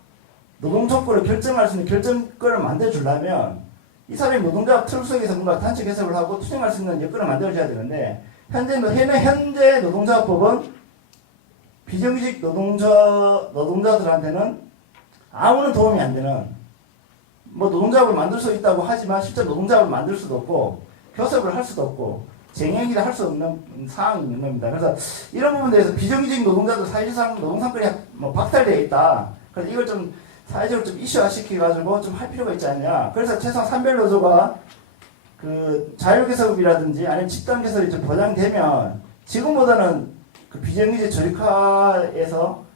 노동 조건을 결정할 수 있는 결정권을 만들어주려면 이 사람이 노동자 틀 속에서 뭔가 단체 개섭을 하고 투쟁할 수 있는 여건을 만들어줘야 되는데 현재 노동자법은 비정규직 노동자들한테는 아무런 도움이 안 되는 뭐 노동자업을 만들 수 있다고 하지만 실제 노동자업을 만들 수도 없고 교섭을 할 수도 없고 쟁행일을 할 수 없는 상황이 있는 겁니다. 그래서 이런 부분에 대해서 비정규직 노동자도 사실상 노동상권이 뭐 박탈되어 있다. 그래서 이걸 좀 사회적으로 좀 이슈화 시켜가지고 좀 할 필요가 있지 않냐. 그래서 최소한 산별노조가 그 자율개섭이라든지 아니면 집단개섭이 좀 보장되면 지금보다는 그 비정규직 조직화에서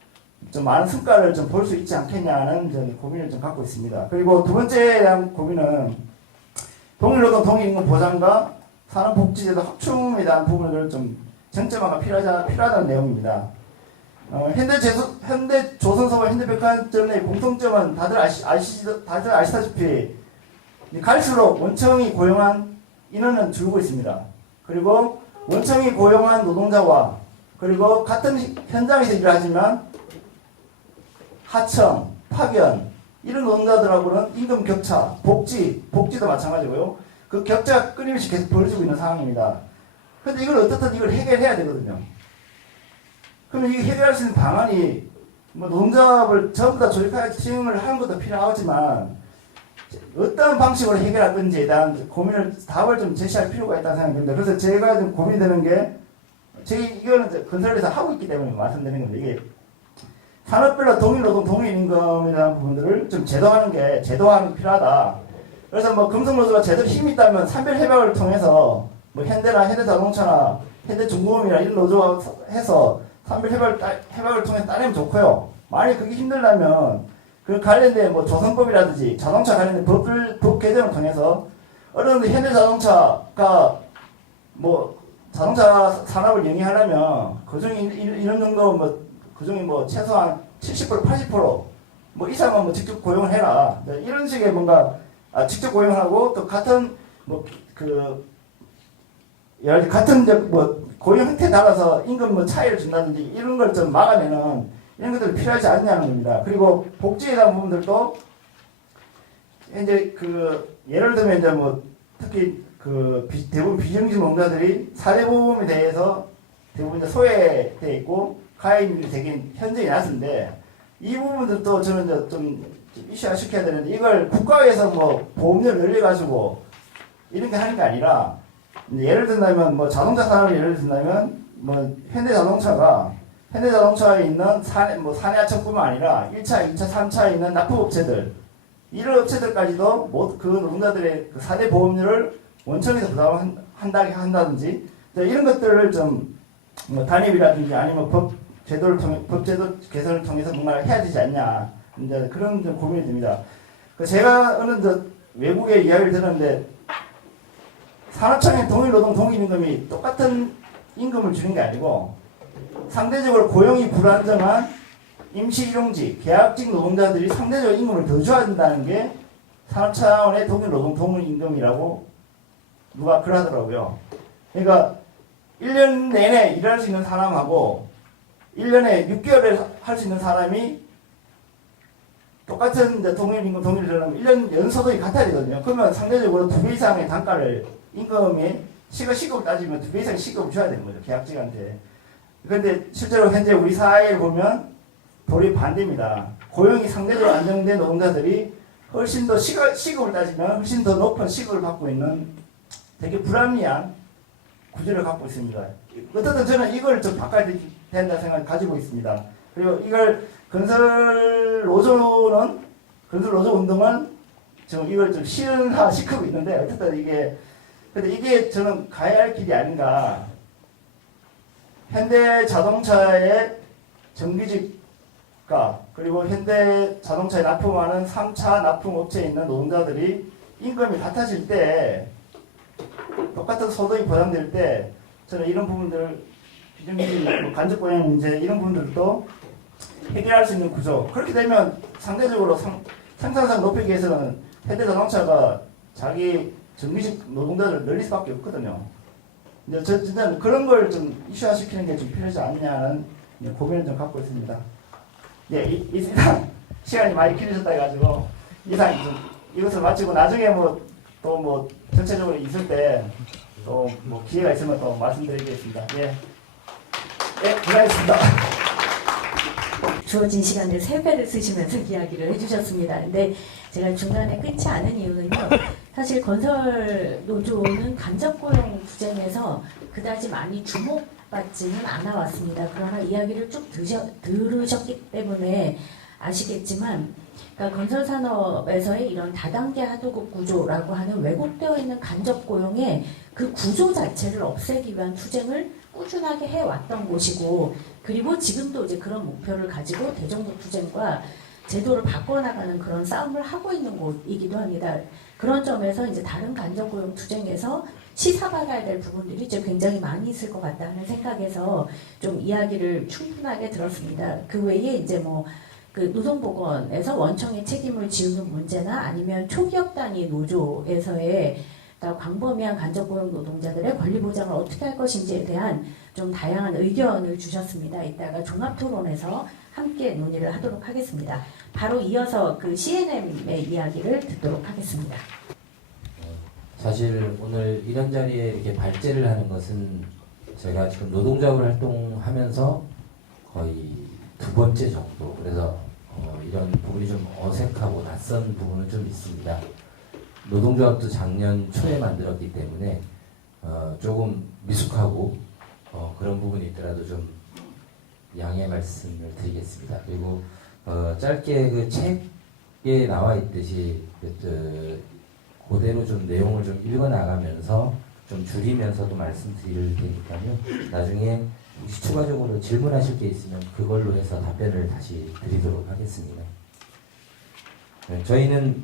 좀 많은 성과를 좀 볼 수 있지 않겠냐는 저는 고민을 좀 갖고 있습니다. 그리고 두 번째에 대한 고민은 동일노동 동일임금 보장과 산업복지제도 확충에 대한 부분을 좀 쟁점화가 필요하다는 내용입니다. 현대조선소와 현대백화점의 공통점은 다들 아시다시피 갈수록 원청이 고용한 인원은 줄고 있습니다. 그리고 원청이 고용한 노동자와 그리고 같은 현장에서 일을 하지만 하청, 파견 이런 노동자들하고는 임금 격차, 복지도 마찬가지고요. 그 격차가 끊임없이 계속 벌어지고 있는 상황입니다. 그런데 이걸 어떻든 이걸 해결해야 되거든요. 그러면 이 해결할 수 있는 방안이 뭐 노동자업을 전부 다 조직화해 시행을 하는 것도 필요하지만 어떤 방식으로 해결할 건지에 대한 답을 좀 제시할 필요가 있다는 생각이 듭니다. 그래서 제가 좀 고민되는 게 이거는 건설에서 하고 있기 때문에 말씀드리는 건데 이게 산업별로 동일노동 동일임금에 대한 부분들을 좀 제도화하는 게 필요하다. 그래서 뭐 금속노조가 제대로 힘이 있다면 산별협약을 통해서 뭐 현대나 현대자동차나 현대중공업이나 이런 노조와 해서 산별협약을 통해서 따내면 좋고요. 만약 그게 힘들다면 그 관련된 뭐 조선법이라든지 자동차 관련된 법 개정을 통해서 어느 정도 현대자동차가 뭐 자동차 산업을 영위하려면 그중에 이런 정도 그중에 최소한 70% 80% 이상은 직접 고용을 해라. 이런 식의 뭔가 직접 고용을 하고 또 같은 같은 고용 형태에 따라서 임금 차이를 준다든지 이런 걸 좀 막아내는 이런 것들이 필요하지 않냐는 겁니다. 그리고 복지에 대한 부분들도 이제 예를 들면 이제 특히 대부분 비정규직 노동자들이 사대보험에 대해서 대부분 이제 소외돼 있고 가입률이 되게 현저히 낮은데 이 부분들도 저는 이제 좀 이슈화 시켜야 되는데 이걸 국가에서 보험료를 늘려가지고 이런 게 하는 게 아니라 예를 든다면 자동차 산업을 예를 든다면 현대자동차에 있는 사내하청뿐만 아니라 1차, 2차, 3차에 있는 납품업체들 이런 업체들까지도 그 노동자들의 그 4대 보험료를 원청에서 부담한다든지 이런 것들을 좀 단협이라든지 아니면 법제도 개선을 통해서 뭔가 해야 되지 않냐 이제 그런 좀 고민이 듭니다. 제가 어느 외국의 이야기를 들었는데 산업청의 동일노동 동일임금이 똑같은 임금을 주는 게 아니고 상대적으로 고용이 불안정한 임시일용직, 계약직 노동자들이 상대적으로 임금을 더 줘야 된다는 게 산업 차원의 동일노동 동일임금이라고 누가 그러더라고요. 그러니까 1년 내내 일할 수 있는 사람하고 1년에 6개월을 할 수 있는 사람이 똑같은 동일임금 동일을 하려면 1년 연소득이 같아야 되거든요. 그러면 상대적으로 2배 이상의 단가를 임금에 시급을 따지면 2배 이상의 시급을 줘야 되는 거죠. 계약직한테. 그런데 실제로 현재 우리 사회에 보면 도리 반대입니다. 고용이 상대적으로 안정된 노동자들이 훨씬 더 시급을 따지면 훨씬 더 높은 시급을 받고 있는 되게 불합리한 구조를 갖고 있습니다. 어쨌든 저는 이걸 좀 바꿔야 된다는 생각을 가지고 있습니다. 그리고 이걸 건설 노조 운동은 지금 이걸 좀 시연화 시키고 있는데 어쨌든 근데 이게 저는 가야 할 길이 아닌가. 현대자동차의 정규직과 그리고 현대자동차에 납품하는 3차 납품업체에 있는 노동자들이 임금이 같아질 때 똑같은 소득이 보장될 때 저는 이런 부분들 비정규직 간접고용 문제 이런 부분들도 해결할 수 있는 구조. 그렇게 되면 상대적으로 생산성 높이기 위해서는 현대자동차가 자기 정규직 노동자를 늘릴 수밖에 없거든요. 근데 저 진짜 그런 걸 좀 이슈화시키는 게 좀 필요하지 않냐는 고민을 좀 갖고 있습니다. 예, 이상 시간이 많이 길어졌다 해가지고 이상 이것을 마치고 나중에 또 전체적으로 있을 때 또 기회가 있으면 또 말씀드리겠습니다. 예, 예, 고생하셨습니다. 주어진 시간을 3배를 쓰시면서 이야기를 해주셨습니다. 근데 제가 중간에 끊지 않은 이유는요. 사실 건설 노조는 간접고용 투쟁에서 그다지 많이 주목받지는 않아 왔습니다. 그러나 이야기를 쭉 들으셨기 때문에 아시겠지만 그러니까 건설 산업에서의 이런 다단계 하도급 구조라고 하는 왜곡되어 있는 간접고용의 그 구조 자체를 없애기 위한 투쟁을 꾸준하게 해왔던 곳이고 그리고 지금도 이제 그런 목표를 가지고 대정부 투쟁과 제도를 바꿔나가는 그런 싸움을 하고 있는 곳이기도 합니다. 그런 점에서 이제 다른 간접고용 투쟁에서 시사받아야 될 부분들이 이제 굉장히 많이 있을 것 같다는 생각에서 좀 이야기를 충분하게 들었습니다. 그 외에 이제 그 노동보건에서 원청의 책임을 지우는 문제나 아니면 초기업 단위 노조에서의 그러니까 광범위한 간접고용 노동자들의 권리 보장을 어떻게 할 것인지에 대한 좀 다양한 의견을 주셨습니다. 이따가 종합토론에서 함께 논의를 하도록 하겠습니다. 바로 이어서 그 CNM의 이야기를 듣도록 하겠습니다. 사실 오늘 이런 자리에 이렇게 발제를 하는 것은 제가 지금 노동자로 활동하면서 거의 2번째 정도. 그래서 이런 부분이 좀 어색하고 낯선 부분은 좀 있습니다. 노동조합도 작년 초에 만들었기 때문에 조금 미숙하고 그런 부분이 있더라도 좀 양해 말씀을 드리겠습니다. 그리고 짧게 그 책에 나와 있듯이 그대로 좀 내용을 좀 읽어 나가면서 좀 줄이면서도 말씀드릴 테니까요. 나중에 혹시 추가적으로 질문하실 게 있으면 그걸로 해서 답변을 다시 드리도록 하겠습니다. 저희는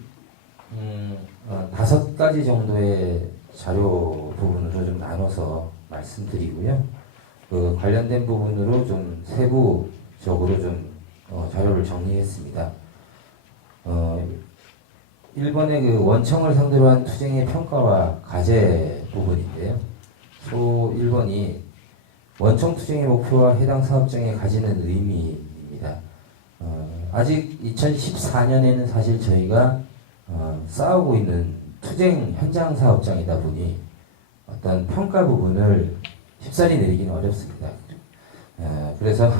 5가지 정도의 자료 부분으로 좀 나눠서 말씀드리고요. 그 관련된 부분으로 좀 세부적으로 좀 자료를 정리했습니다. 1번의 그 원청을 상대로 한 투쟁의 평가와 과제 부분인데요. 소 1번이 원청 투쟁의 목표와 해당 사업장에 가지는 의미입니다. 아직 2014년에는 사실 저희가 싸우고 있는 투쟁 현장 사업장이다 보니 어떤 평가 부분을 쉽사리 내리기는 어렵습니다. 그래서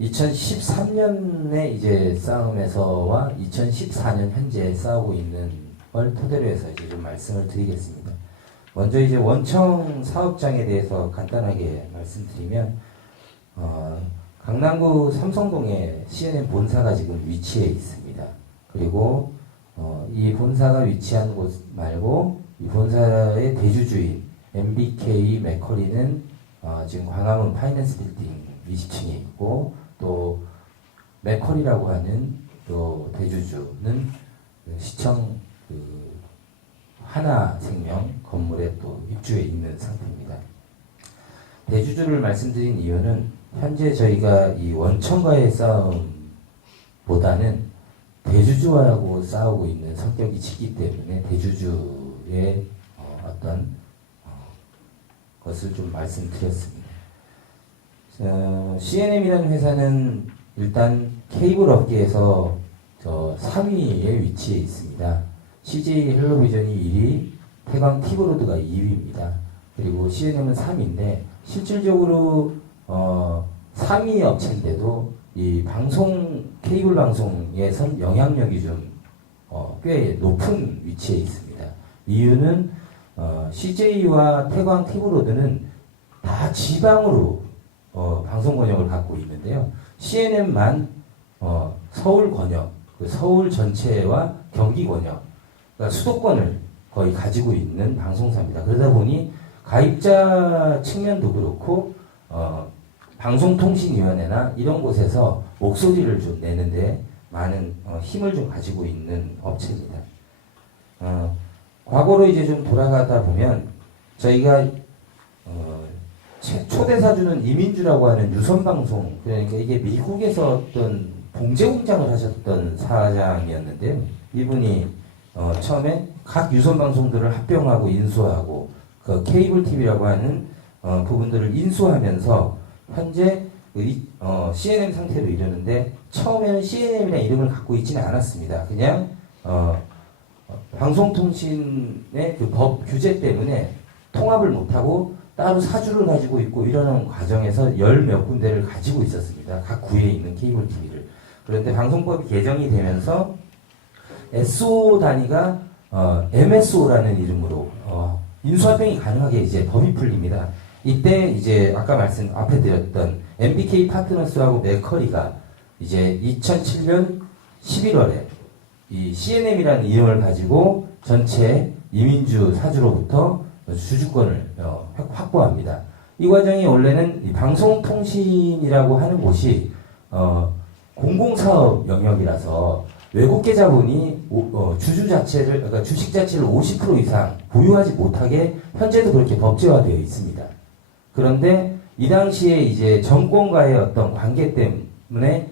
2013년에 이제 싸움에서와 2014년 현재 싸우고 있는 걸 토대로 해서 이제 좀 말씀을 드리겠습니다. 먼저 이제 원청 사업장에 대해서 간단하게 말씀드리면, 강남구 삼성동에 CNN 본사가 지금 위치해 있습니다. 그리고 이 본사가 위치한 곳 말고 이 본사의 대주주인 MBK 맥커리는 지금 광화문 파이낸스 빌딩 20층에 있고, 또 맥커리라고 하는 또 대주주는 시청 하나생명 건물에 또 입주해 있는 상태입니다. 대주주를 말씀드린 이유는 현재 저희가 이 원청과의 싸움보다는 대주주하고 싸우고 있는 성격이 짙기 때문에 대주주의 어떤 것을 좀 말씀드렸습니다. CNM이라는 회사는 일단 케이블 업계에서 3위에 위치해 있습니다. CJ 헬로비전이 1위, 태광 티브로드가 2위입니다. 그리고 CNM은 3위인데 실질적으로 3위 업체인데도 이 케이블 방송의 영향력이 좀 꽤 높은 위치에 있습니다. 이유는 CJ와 태광 티브로드는 다 지방으로 방송 권역을 갖고 있는데요. CNM만 서울 권역, 서울 전체와 경기 권역, 그러니까 수도권을 거의 가지고 있는 방송사입니다. 그러다 보니 가입자 측면도 그렇고 방송통신위원회나 이런 곳에서 목소리를 좀 내는데 많은 힘을 좀 가지고 있는 업체입니다. 과거로 이제 좀 돌아가다 보면 저희가 초대사주는 이민주라고 하는 유선방송, 그러니까 이게 미국에서 어떤 봉제 공장을 하셨던 사장이었는데요. 이분이 처음에 각 유선방송들을 합병하고 인수하고 그 케이블 TV라고 하는 부분들을 인수하면서 현재 CNN 상태로 이르는데 처음에는 CNM이라는 이름을 갖고 있지는 않았습니다. 그냥 방송통신의 그 법 규제 때문에 통합을 못하고 따로 사주를 가지고 있고 이러는 과정에서 열 몇 군데를 가지고 있었습니다. 각 구에 있는 케이블 TV를. 그런데 방송법이 개정이 되면서 SO 단위가 MSO라는 이름으로 인수합병이 가능하게 이제 법이 풀립니다. 이때 이제 아까 앞에 드렸던 MBK 파트너스하고 맥커리가 이제 2007년 11월에 이 CNM이라는 이름을 가지고 전체 이민주 사주로부터 주주권을 확보합니다. 이 과정이 원래는 이 방송통신이라고 하는 곳이 공공사업 영역이라서 외국계 자본이 주주 자체를, 그러니까 주식 자체를 50% 이상 보유하지 못하게 현재도 그렇게 법제화되어 있습니다. 그런데 이 당시에 이제 정권과의 어떤 관계 때문에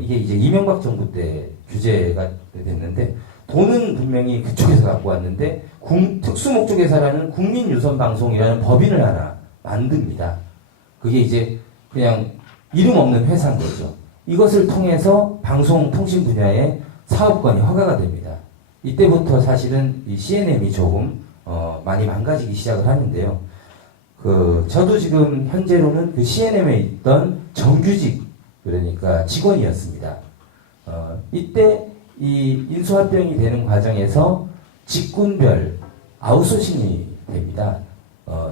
이게 이제 이명박 정부 때 규제가 됐는데 돈은 분명히 그쪽에서 갖고 왔는데 특수목적회사라는 국민유선방송이라는 법인을 하나 만듭니다. 그게 이제 그냥 이름 없는 회사인 거죠. 이것을 통해서 방송통신 분야의 사업권이 허가가 됩니다. 이때부터 사실은 이 CNM이 조금 많이 망가지기 시작을 하는데요. 저도 지금 현재로는 그 CNM에 있던 정규직, 그러니까 직원이었습니다. 이때 이 인수합병이 되는 과정에서 직군별 아웃소싱이 됩니다.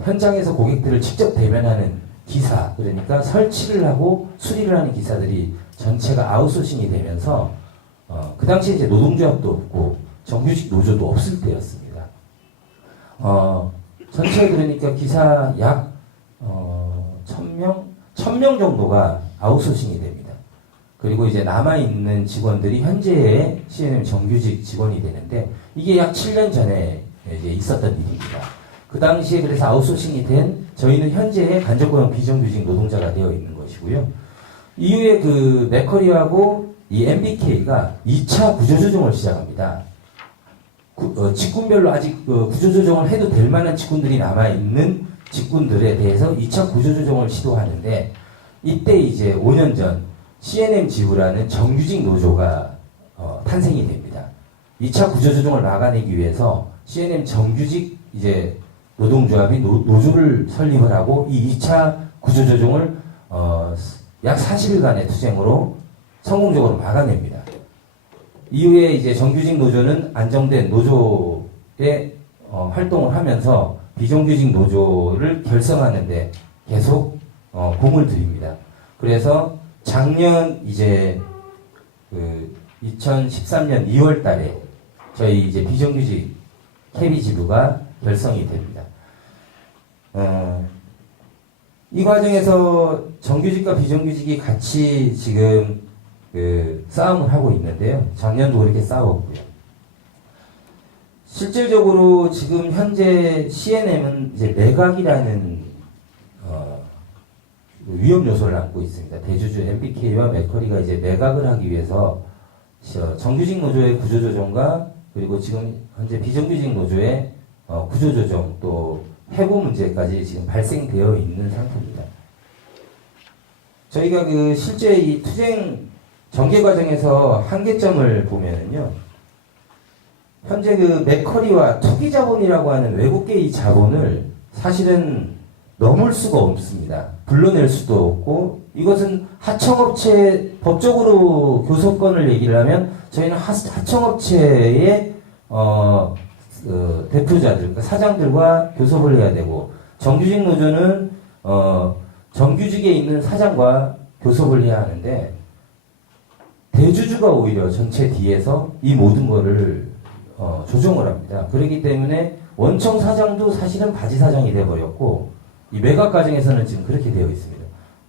현장에서 고객들을 직접 대면하는 기사, 그러니까 설치를 하고 수리를 하는 기사들이 전체가 아웃소싱이 되면서 그 당시에 이제 노동조합도 없고 정규직 노조도 없을 때였습니다. 전체 그러니까 기사 약 1000명 정도가 아웃소싱이 됩니다. 그리고 이제 남아있는 직원들이 현재의 CNM 정규직 직원이 되는데 이게 약 7년 전에 이제 있었던 일입니다. 그 당시에 그래서 아웃소싱이 된 저희는 현재의 간접고용 비정규직 노동자가 되어 있는 것이고요. 이후에 그 맥커리하고 이 MBK가 2차 구조조정을 시작합니다. 직군별로 아직 구조조정을 해도 될 만한 직군들이 남아있는 직군들에 대해서 2차 구조조정을 시도하는데 이때 이제 5년 전 CNM 지부라는 정규직 노조가 탄생이 됩니다. 2차 구조조정을 막아내기 위해서 CNM 정규직 이제 노동조합이 노조를 설립을 하고 이 2차 구조조정을 약 40일간의 투쟁으로 성공적으로 막아냅니다. 이후에 이제 정규직 노조는 안정된 노조의 활동을 하면서 비정규직 노조를 결성하는데 계속 공을 들입니다. 그래서 작년 이제 2013년 2월 달에 저희 이제 비정규직 KB 지부가 결성이 됩니다. 이 과정에서 정규직과 비정규직이 같이 지금 싸움을 하고 있는데요. 작년도 그렇게 싸웠고요. 실질적으로 지금 현재 CNM은 이제 매각이라는 위험 요소를 안고 있습니다. 대주주 MBK와 맥커리가 이제 매각을 하기 위해서 정규직 노조의 구조조정과 그리고 지금 현재 비정규직 노조의 구조조정 또 해고 문제까지 지금 발생되어 있는 상태입니다. 저희가 실제 이 투쟁 전개 과정에서 한계점을 보면은요, 현재 맥커리와 투기자본이라고 하는 외국계의 자본을 사실은 넘을 수가 없습니다. 불러낼 수도 없고, 이것은 하청업체, 법적으로 교섭권을 얘기를 하면, 저희는 하청업체의, 대표자들, 그러니까 사장들과 교섭을 해야 되고, 정규직 노조는, 정규직에 있는 사장과 교섭을 해야 하는데, 대주주가 오히려 전체 뒤에서 이 모든 거를, 조정을 합니다. 그렇기 때문에 원청 사장도 사실은 바지 사장이 돼버렸고 이 매각 과정에서는 지금 그렇게 되어 있습니다.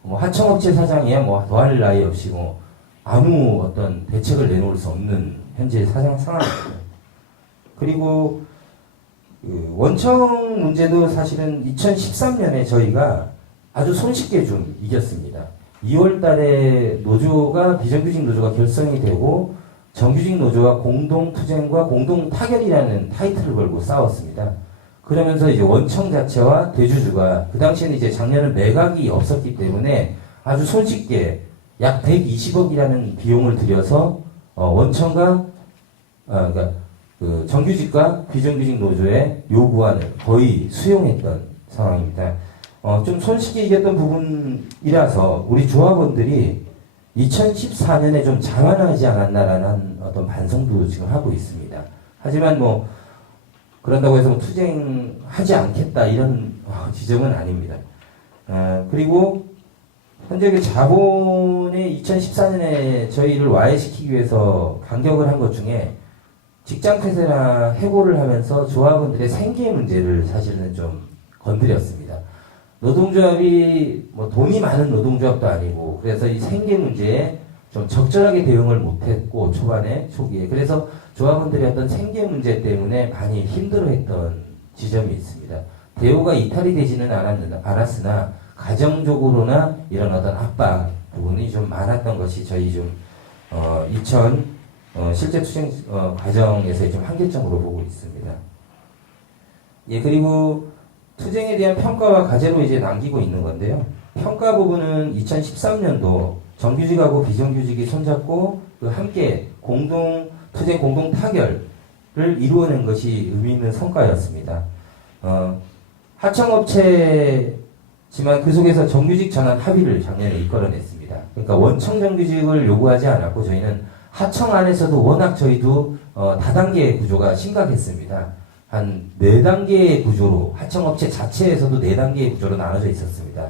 뭐 하청업체 사장이야 뭐 더할 나위 없이 뭐 아무 어떤 대책을 내놓을 수 없는 현재 사장 상황입니다. 그리고 그 원청 문제도 사실은 2013년에 저희가 아주 손쉽게 좀 이겼습니다. 2월 달에 노조가 비정규직 노조가 결성이 되고 정규직 노조와 공동투쟁과 공동타결이라는 타이틀을 걸고 싸웠습니다. 그러면서 이제 원청 자체와 대주주가 그 당시에는 이제 작년은 매각이 없었기 때문에 아주 손쉽게 약 120억이라는 비용을 들여서 원청과 그러니까 그 정규직과 비정규직 노조의 요구안을 거의 수용했던 상황입니다. 좀 손쉽게 이겼던 부분이라서 우리 조합원들이 2014년에 좀 자만하지 않았나라는 어떤 반성도 지금 하고 있습니다. 하지만 뭐 그런다고 해서 투쟁하지 않겠다 이런 지점은 아닙니다. 그리고 현재 그 자본이 2014년에 저희를 와해시키기 위해서 반격을 한 것 중에 직장폐쇄나 해고를 하면서 조합원들의 생계 문제를 사실은 좀 건드렸습니다. 노동조합이 뭐 돈이 많은 노동조합도 아니고 그래서 이 생계 문제에 좀 적절하게 대응을 못했고 초기에 그래서 조합원들의 어떤 생계 문제 때문에 많이 힘들어했던 지점이 있습니다. 대우가 이탈이 되지는 않았으나 가정적으로나 이런 어떤 압박 부분이 좀 많았던 것이 저희 좀 실제 투쟁 과정에서의 좀 한계점으로 보고 있습니다. 예, 그리고 투쟁에 대한 평가와 과제로 이제 남기고 있는 건데요. 평가 부분은 2013년도 정규직하고 비정규직이 손잡고 그 함께 투쟁 공동 타결을 이루어낸 것이 의미 있는 성과였습니다. 하청업체지만 그 속에서 정규직 전환 합의를 작년에 이끌어냈습니다. 그러니까 원청 정규직을 요구하지 않았고 저희는 하청 안에서도 워낙 저희도 다단계 구조가 심각했습니다. 한 4단계의 구조로 하청업체 자체에서도 4단계의 구조로 나눠져 있었습니다.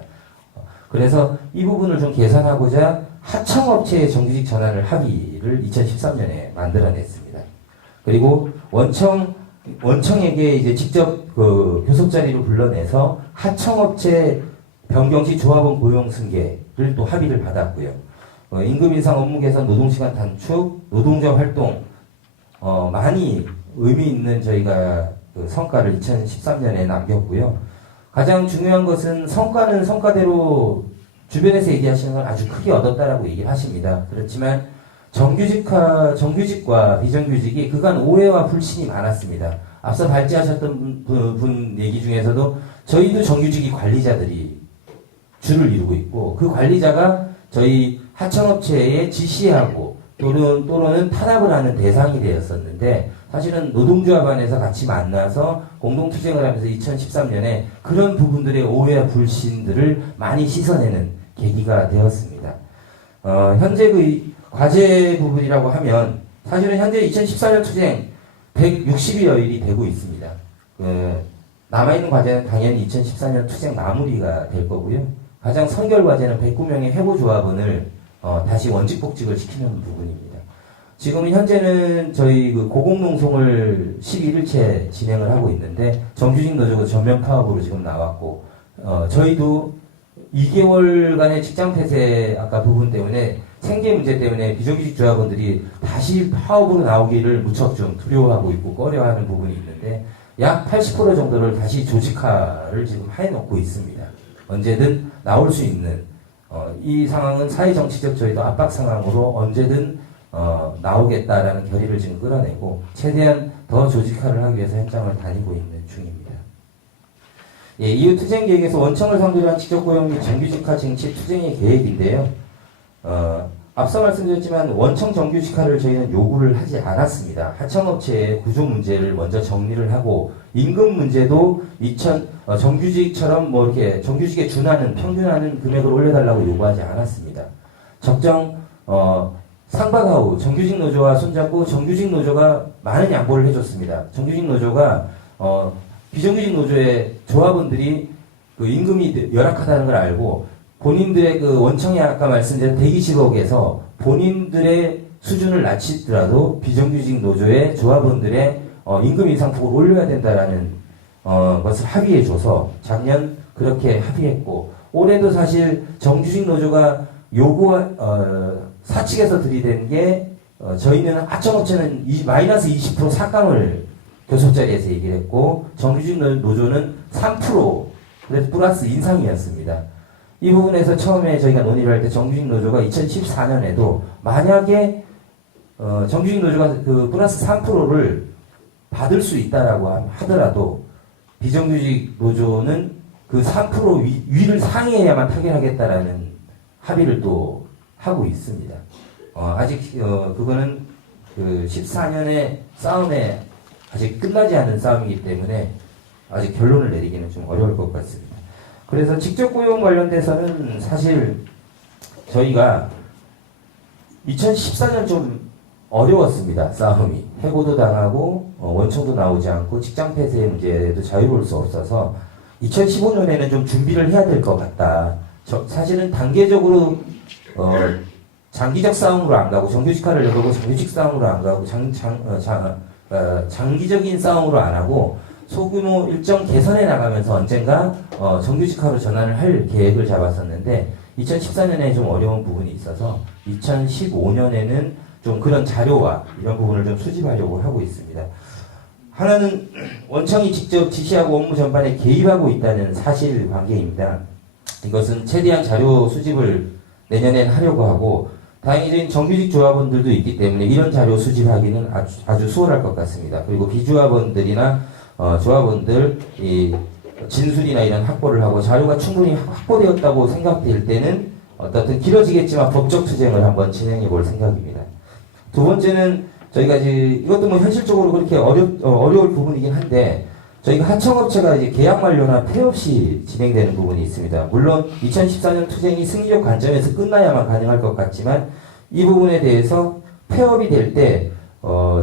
그래서 이 부분을 좀 개선하고자 하청업체의 정규직 전환을 합의를 2013년에 만들어냈습니다. 그리고 원청에게 이제 직접 그 교섭 자리로 불러내서 하청업체 변경 시 조합원 고용 승계를 또 합의를 받았고요. 임금 인상, 업무 개선, 노동시간 단축, 노동자 활동 많이 의미 있는 저희가 그 성과를 2013년에 남겼고요. 가장 중요한 것은 성과는 성과대로 주변에서 얘기하시는 건 아주 크게 얻었다라고 얘기를 하십니다. 그렇지만 정규직과 비정규직이 그간 오해와 불신이 많았습니다. 앞서 발제하셨던 분 얘기 중에서도 저희도 정규직이 관리자들이 주를 이루고 있고 그 관리자가 저희 하청업체에 지시하고 또는 탄압을 하는 대상이 되었었는데 사실은 노동조합 안에서 같이 만나서 공동투쟁을 하면서 2013년에 그런 부분들의 오해와 불신들을 많이 씻어내는 계기가 되었습니다. 현재 그 과제 부분이라고 하면 사실은 현재 2014년 투쟁 160여일이 되고 있습니다. 남아있는 과제는 당연히 2014년 투쟁 마무리가 될 거고요. 가장 선결 과제는 109명의 해고조합원을 다시 원직복직을 시키는 부분입니다. 지금 현재는 저희 그 고공농성을 11일째 진행을 하고 있는데 정규직 노조가 전면 파업으로 지금 나왔고 저희도 2개월간의 직장 폐쇄 아까 부분 때문에 생계 문제 때문에 비정규직 조합원들이 다시 파업으로 나오기를 무척 좀 두려워하고 있고 꺼려하는 부분이 있는데 약 80% 정도를 다시 조직화를 지금 해놓고 있습니다. 언제든 나올 수 있는 이 상황은 사회정치적 저희도 압박 상황으로 언제든 나오겠다라는 결의를 지금 끌어내고 최대한 더 조직화를 하기 위해서 현장을 다니고 있는 중입니다. 예, 이후 투쟁 계획에서 원청을 상대로 한 직접고용 및 정규직화 쟁취 투쟁의 계획인데요. 앞서 말씀드렸지만 원청 정규직화를 저희는 요구를 하지 않았습니다. 하청업체의 구조 문제를 먼저 정리를 하고 임금 문제도 정규직처럼 뭐 이렇게 정규직에 준하는 평균하는 금액을 올려달라고 요구하지 않았습니다. 적정 상박하 후 정규직 노조와 손잡고 정규직 노조가 많은 양보를 해줬습니다. 정규직 노조가 비정규직 노조의 조합원들이 그 임금이 열악하다는 걸 알고 본인들의 그 원청이 아까 말씀드린 120억에서 본인들의 수준을 낮추더라도 비정규직 노조의 조합원들의 임금 인상폭을 올려야 된다라는 것을 합의해줘서 작년 그렇게 합의했고 올해도 사실 정규직 노조가 사측에서 들이댄 게 저희는 하청업체는 마이너스 20% 삭감을 교섭 자리에서 얘기를 했고 정규직 노조는 3% 그래서 플러스 인상이었습니다. 이 부분에서 처음에 저희가 논의를 할 때 정규직 노조가 2014년에도 만약에 정규직 노조가 그 플러스 3%를 받을 수 있다라고 하더라도 비정규직 노조는 그 3% 위를 상회해야만 타결하겠다라는 합의를 또 하고 있습니다. 아직 그거는 그 14년의 싸움에 아직 끝나지 않은 싸움이기 때문에 아직 결론을 내리기는 좀 어려울 것 같습니다. 그래서 직접 고용 관련돼서는 사실 저희가 2014년 좀 어려웠습니다. 싸움이. 해고도 당하고 원청도 나오지 않고 직장 폐쇄의 문제도 자유로울 수 없어서 2015년에는 좀 준비를 해야 될 것 같다. 사실은 단계적으로 장기적 싸움으로 안 가고 정규직화를 해보고 정규직 싸움으로 안 가고 장기적인 싸움으로 안 하고 소규모 일정 개선해 나가면서 언젠가 정규직화로 전환을 할 계획을 잡았었는데 2014년에 좀 어려운 부분이 있어서 2015년에는 좀 그런 자료와 이런 부분을 좀 수집하려고 하고 있습니다. 하나는 원청이 직접 지시하고 업무 전반에 개입하고 있다는 사실관계입니다. 이것은 최대한 자료 수집을 내년엔 하려고 하고 다행히 정규직 조합원들도 있기 때문에 이런 자료 수집하기는 아주 수월할 것 같습니다. 그리고 비조합원들이나 조합원들 이 진술이나 이런 확보를 하고 자료가 충분히 확보되었다고 생각될 때는 어떻든 길어지겠지만 법적 투쟁을 한번 진행해 볼 생각입니다. 두 번째는 저희가 이것도 뭐 현실적으로 그렇게 어려울 부분이긴 한데 저희가 하청업체가 이제 계약 만료나 폐 없이 진행되는 부분이 있습니다. 물론 2014년 투쟁이 승리적 관점에서 끝나야만 가능할 것 같지만 이 부분에 대해서 폐업이 될 때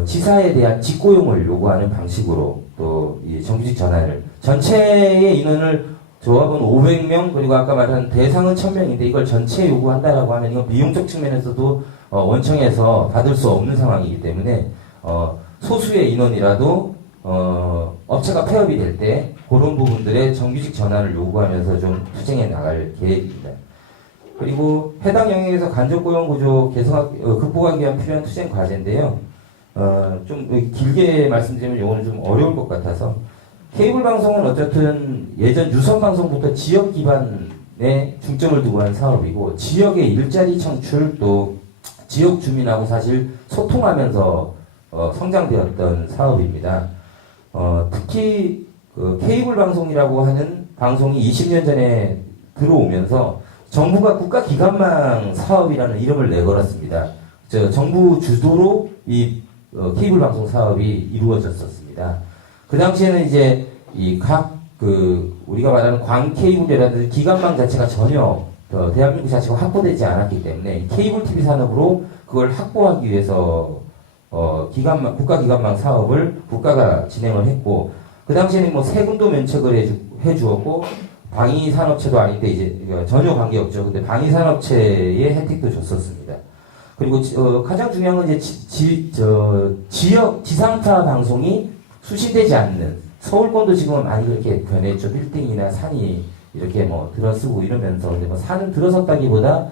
지사에 대한 직고용을 요구하는 방식으로 또 이 정규직 전환을 전체의 인원을 조합은 500명 그리고 아까 말한 대상은 1000명인데 이걸 전체 요구한다라고 하면 이건 비용적 측면에서도 원청에서 받을 수 없는 상황이기 때문에 소수의 인원이라도 업체가 폐업이 될 때 그런 부분들의 정규직 전환을 요구하면서 좀 투쟁해 나갈 계획입니다. 그리고 해당 영역에서 간접고용 구조 극복하기 위한 필요한 투쟁 과제인데요. 좀 길게 말씀드리면 이거는 좀 어려울 것 같아서 케이블 방송은 어쨌든 예전 유선 방송부터 지역 기반에 중점을 두고 한 사업이고 지역의 일자리 창출 또 지역 주민하고 사실 소통하면서 성장되었던 사업입니다. 특히 그 케이블 방송이라고 하는 방송이 20년 전에 들어오면서 정부가 국가기관망 사업이라는 이름을 내걸었습니다. 정부 주도로 이 케이블 방송 사업이 이루어졌었습니다. 그 당시에는 이제 우리가 말하는 광 케이블이라든지 기관망 자체가 전혀 대한민국 자체가 확보되지 않았기 때문에 케이블 TV 산업으로 그걸 확보하기 위해서 국가기관망 사업을 국가가 진행을 했고 그 당시에는 뭐 세금도 면책을 해주었고 방위산업체도 아닌데 이제 전혀 관계없죠. 근데 방위산업체의 혜택도 줬었습니다. 그리고 가장 중요한 건 이제 지역 지상파 방송이 수신되지 않는 서울권도 지금은 많이 그렇게 변했죠. 빌딩이나 산이 이렇게 뭐 들어서고 이러면서 근데 뭐 산은 들어섰다기보다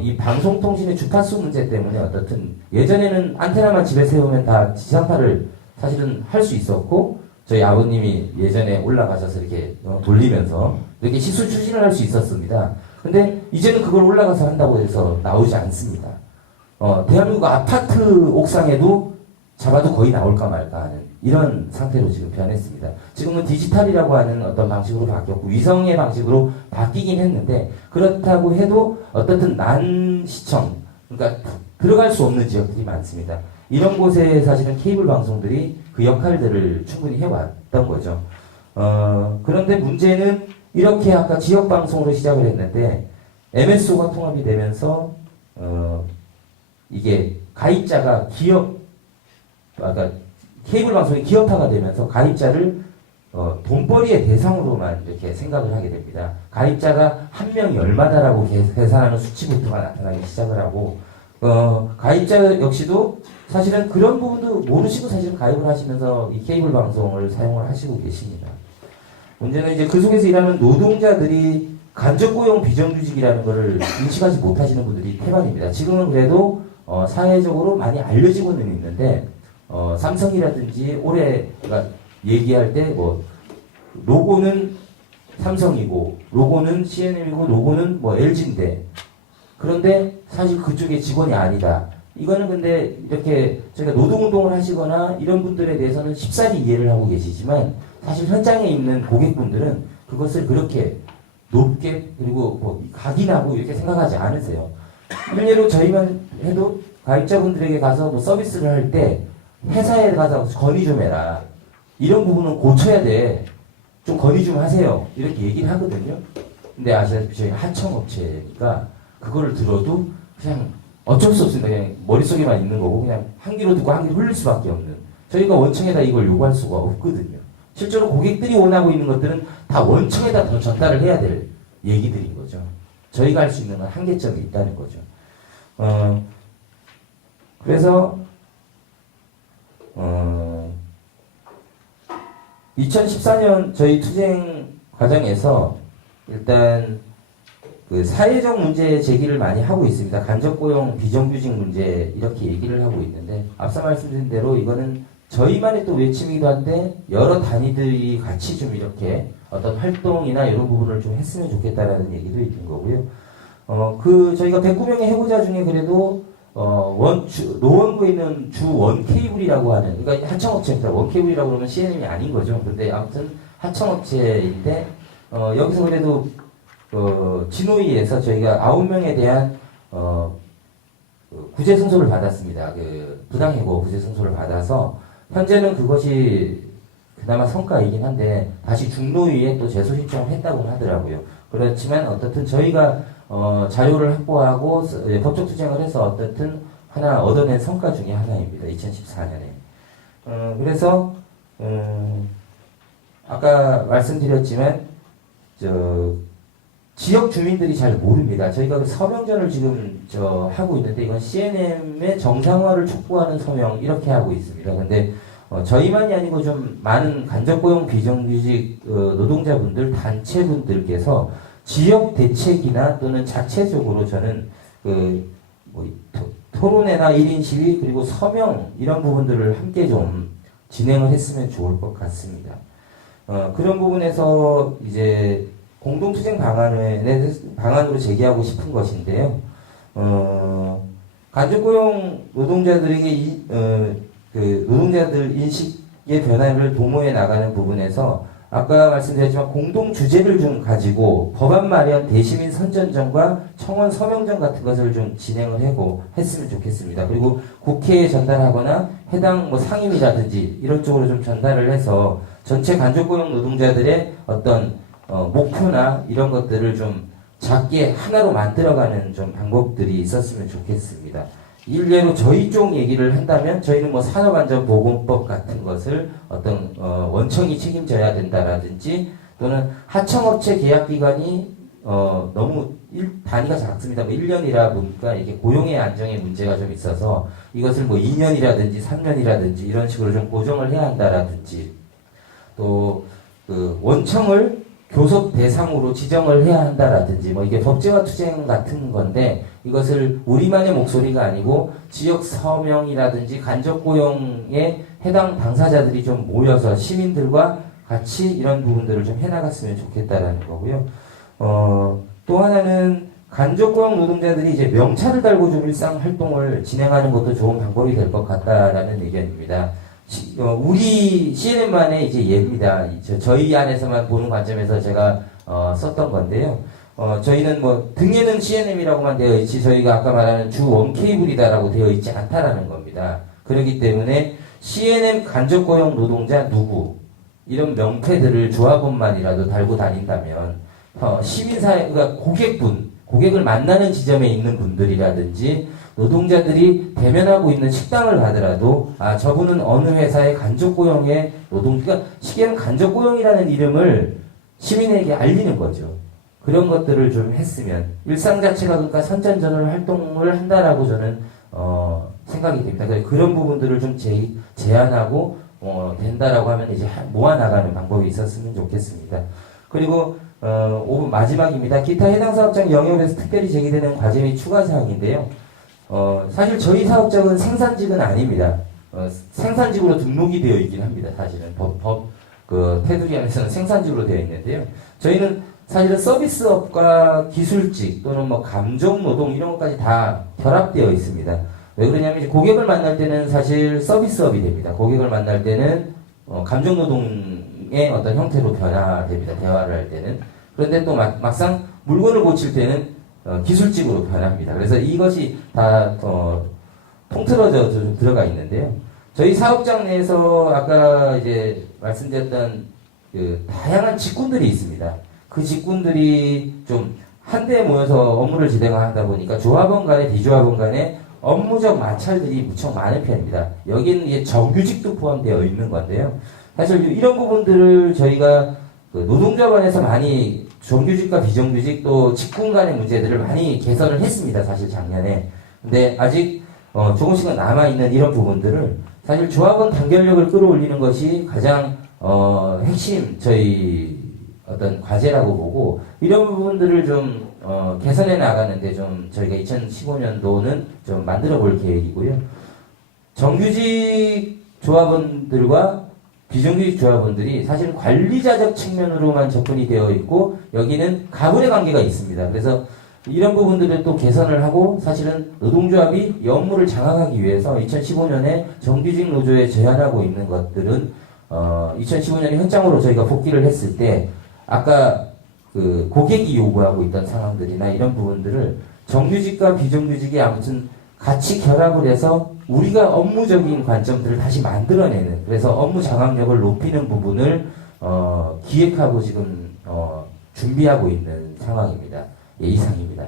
이 방송통신의 주파수 문제 때문에 어떻든 예전에는 안테나만 집에 세우면 다 지상파를 사실은 할 수 있었고 저희 아버님이 예전에 올라가셔서 이렇게 돌리면서 이렇게 시수 추진을 할 수 있었습니다. 근데 이제는 그걸 올라가서 한다고 해서 나오지 않습니다. 대한민국 아파트 옥상에도 잡아도 거의 나올까 말까 하는 이런 상태로 지금 변했습니다. 지금은 디지털이라고 하는 어떤 방식으로 바뀌었고 위성의 방식으로 바뀌긴 했는데 그렇다고 해도 어떻든 난시청 그러니까 들어갈 수 없는 지역들이 많습니다. 이런 곳에 사실은 케이블 방송들이 그 역할들을 충분히 해왔던 거죠. 그런데 문제는 이렇게 아까 지역 방송으로 시작을 했는데 MSO가 통합이 되면서 이게 가입자가 그러니까 케이블 방송이 기업화가 되면서 가입자를 돈벌이의 대상으로만 이렇게 생각을 하게 됩니다. 가입자가 한 명이 얼마다라고 계산하는 수치부터가 나타나기 시작을 하고 가입자 역시도 사실은 그런 부분도 모르시고 사실 가입을 하시면서 이 케이블 방송을 사용을 하시고 계십니다. 문제는 이제 그 속에서 일하는 노동자들이 간접고용 비정규직이라는 것을 인식하지 못하시는 분들이 태반입니다. 지금은 그래도 사회적으로 많이 알려지고는 있는데 삼성이라든지 올해 얘기할 때 뭐 로고는 삼성이고 로고는 CNM이고 로고는 뭐 LG인데 그런데 사실 그쪽에 직원이 아니다. 이거는 근데 이렇게 저희가 노동운동을 하시거나 이런 분들에 대해서는 쉽사리 이해를 하고 계시지만 사실 현장에 있는 고객분들은 그것을 그렇게 높게 그리고 뭐 각인하고 이렇게 생각하지 않으세요. 일례로 저희만 해도 가입자분들에게 가서 뭐 서비스를 할 때 회사에 가서 건의 좀 해라. 이런 부분은 고쳐야 돼. 좀 건의 좀 하세요. 이렇게 얘기를 하거든요. 근데 아시다시피 저희 하청업체니까 그거를 들어도 그냥 어쩔 수 없습니다. 그냥 머릿속에만 있는 거고 그냥 한 귀로 듣고 한 귀로 흘릴 수밖에 없는. 저희가 원청에다 이걸 요구할 수가 없거든요. 실제로 고객들이 원하고 있는 것들은 다 원청에다 더 전달을 해야 될 얘기들인 거죠. 저희가 할 수 있는 건 한계점이 있다는 거죠. 그래서 2014년 저희 투쟁 과정에서 일단 그 사회적 문제 제기를 많이 하고 있습니다. 간접고용 비정규직 문제 이렇게 얘기를 하고 있는데 앞서 말씀드린 대로 이거는 저희만의 또 외침이기도 한데 여러 단위들이 같이 좀 이렇게 어떤 활동이나 이런 부분을 좀 했으면 좋겠다라는 얘기도 있는 거고요. 저희가 109명의 해고자 중에 그래도 노원구에 있는 주 원케이블이라고 하는, 그러니까 하청업체입니다. 원케이블이라고 그러면 CNM이 아닌 거죠. 근데 아무튼 하청업체인데, 여기서 그래도, 진호위에서 저희가 9명에 대한, 구제 승소를 받았습니다. 부당해고 구제 승소를 받아서, 현재는 그것이 그나마 성과이긴 한데, 다시 중노위에 또 재소 신청을 했다고 하더라고요. 그렇지만 어떻든 저희가 자료를 확보하고 법적 투쟁을 해서 어떻든 하나 얻어낸 성과 중에 하나입니다. 2014년에. 그래서 아까 말씀드렸지만 지역 주민들이 잘 모릅니다. 저희가 서명전을 지금 하고 있는데 이건 CNM의 정상화를 촉구하는 서명 이렇게 하고 있습니다. 근데 저희만이 아니고 좀 많은 간접고용 비정규직 노동자분들 단체분들께서 지역 대책이나 또는 자체적으로 저는 토론회나 1인 시위 그리고 서명 이런 부분들을 함께 좀 진행을 했으면 좋을 것 같습니다. 그런 부분에서 이제 공동투쟁 방안으로 제기하고 싶은 것인데요. 간접고용 노동자들에게 노동자들 인식의 변화를 도모해 나가는 부분에서 아까 말씀드렸지만 공동 주제를 좀 가지고 법안 마련, 대시민 선전전과 청원 서명전 같은 것을 좀 진행을 하고 했으면 좋겠습니다. 그리고 국회에 전달하거나 해당 상임이라든지 이런 쪽으로 좀 전달을 해서 전체 간접고용 노동자들의 어떤 목표나 이런 것들을 좀 작게 하나로 만들어가는 좀 방법들이 있었으면 좋겠습니다. 일례로 저희 쪽 얘기를 한다면 저희는 산업안전보건법 같은 것을 어떤 원청이 책임져야 된다라든지 또는 하청업체 계약기간이 너무 단위가 작습니다. 1년이라 보니까 이게 고용의 안정에 문제가 좀 있어서 이것을 2년이라든지 3년이라든지 이런 식으로 좀 고정을 해야 한다라든지 또 원청을 교섭 대상으로 지정을 해야 한다라든지 이게 법제화 투쟁 같은 건데 이것을 우리만의 목소리가 아니고 지역 서명이라든지 간접고용에 해당 당사자들이 좀 모여서 시민들과 같이 이런 부분들을 좀 해나갔으면 좋겠다라는 거고요. 또 하나는 간접고용 노동자들이 이제 명찰을 달고 좀 일상 활동을 진행하는 것도 좋은 방법이 될 것 같다라는 의견입니다. 우리 CNM만의 이제 예입니다. 저희 안에서만 보는 관점에서 제가 썼던 건데요. 저희는 등에는 CNM이라고만 되어 있지 저희가 아까 말하는 주 원케이블이다라고 되어 있지 않다라는 겁니다. 그렇기 때문에 CNM 간접고용 노동자 누구 이런 명패들을 조합원만이라도 달고 다닌다면 시민사회 그러니까 고객을 만나는 지점에 있는 분들이라든지 노동자들이 대면하고 있는 식당을 가더라도 저분은 어느 회사의 간접고용의 그러니까 시계는 간접고용이라는 이름을 시민에게 알리는 거죠. 그런 것들을 좀 했으면 일상 자체가 그러니까 선전전을 활동을 한다라고 저는 생각이 됩니다. 그래서 그런 부분들을 좀 제한하고 된다라고 하면 이제 모아나가는 방법이 있었으면 좋겠습니다. 그리고 5분 마지막입니다. 기타 해당 사업장 영역에서 특별히 제기되는 과제 및 추가 사항인데요. 사실 저희 사업장은 생산직은 아닙니다. 생산직으로 등록이 되어 있긴 합니다. 사실은 그 테두리 안에서는 생산직으로 되어 있는데요. 저희는 사실은 서비스업과 기술직 또는 뭐 감정노동 이런 것까지 다 결합되어 있습니다. 왜 그러냐면 이제 고객을 만날 때는 사실 서비스업이 됩니다. 고객을 만날 때는 감정노동의 어떤 형태로 변화됩니다. 대화를 할 때는. 그런데 또 막상 물건을 고칠 때는 기술직으로 변합니다. 그래서 이것이 다 통틀어져 좀 들어가 있는데요. 저희 사업장 내에서 아까 이제 말씀드렸던 그 다양한 직군들이 있습니다. 그 직군들이 좀 한데 모여서 업무를 진행하다 보니까 조합원 간에 비조합원 간에 업무적 마찰들이 무척 많은 편입니다. 여기는 이제 정규직도 포함되어 있는 건데요. 사실 이런 부분들을 저희가 그 노동조합원에서 많이 정규직과 비정규직 또 직군 간의 문제들을 많이 개선을 했습니다. 사실 작년에. 근데 아직 조금씩은 남아있는 이런 부분들을 사실 조합원 단결력을 끌어올리는 것이 가장 핵심 저희 어떤 과제라고 보고 이런 부분들을 좀 개선해 나가는데 좀 저희가 2015년도는 좀 만들어 볼 계획이고요. 정규직 조합원들과 비정규직 조합원들이 사실 관리자적 측면으로만 접근이 되어 있고 여기는 가분의 관계가 있습니다. 그래서 이런 부분들을 또 개선을 하고 사실은 노동조합이 이 업무를 장악하기 위해서 2015년에 정규직 노조에 제안하고 있는 것들은 2015년에 현장으로 저희가 복귀를 했을 때 아까 그 고객이 요구하고 있던 상황들이나 이런 부분들을 정규직과 비정규직이 아무튼 같이 결합을 해서 우리가 업무적인 관점들을 다시 만들어내는 그래서 업무 장악력을 높이는 부분을 기획하고 지금 준비하고 있는 상황입니다. 예, 이상입니다.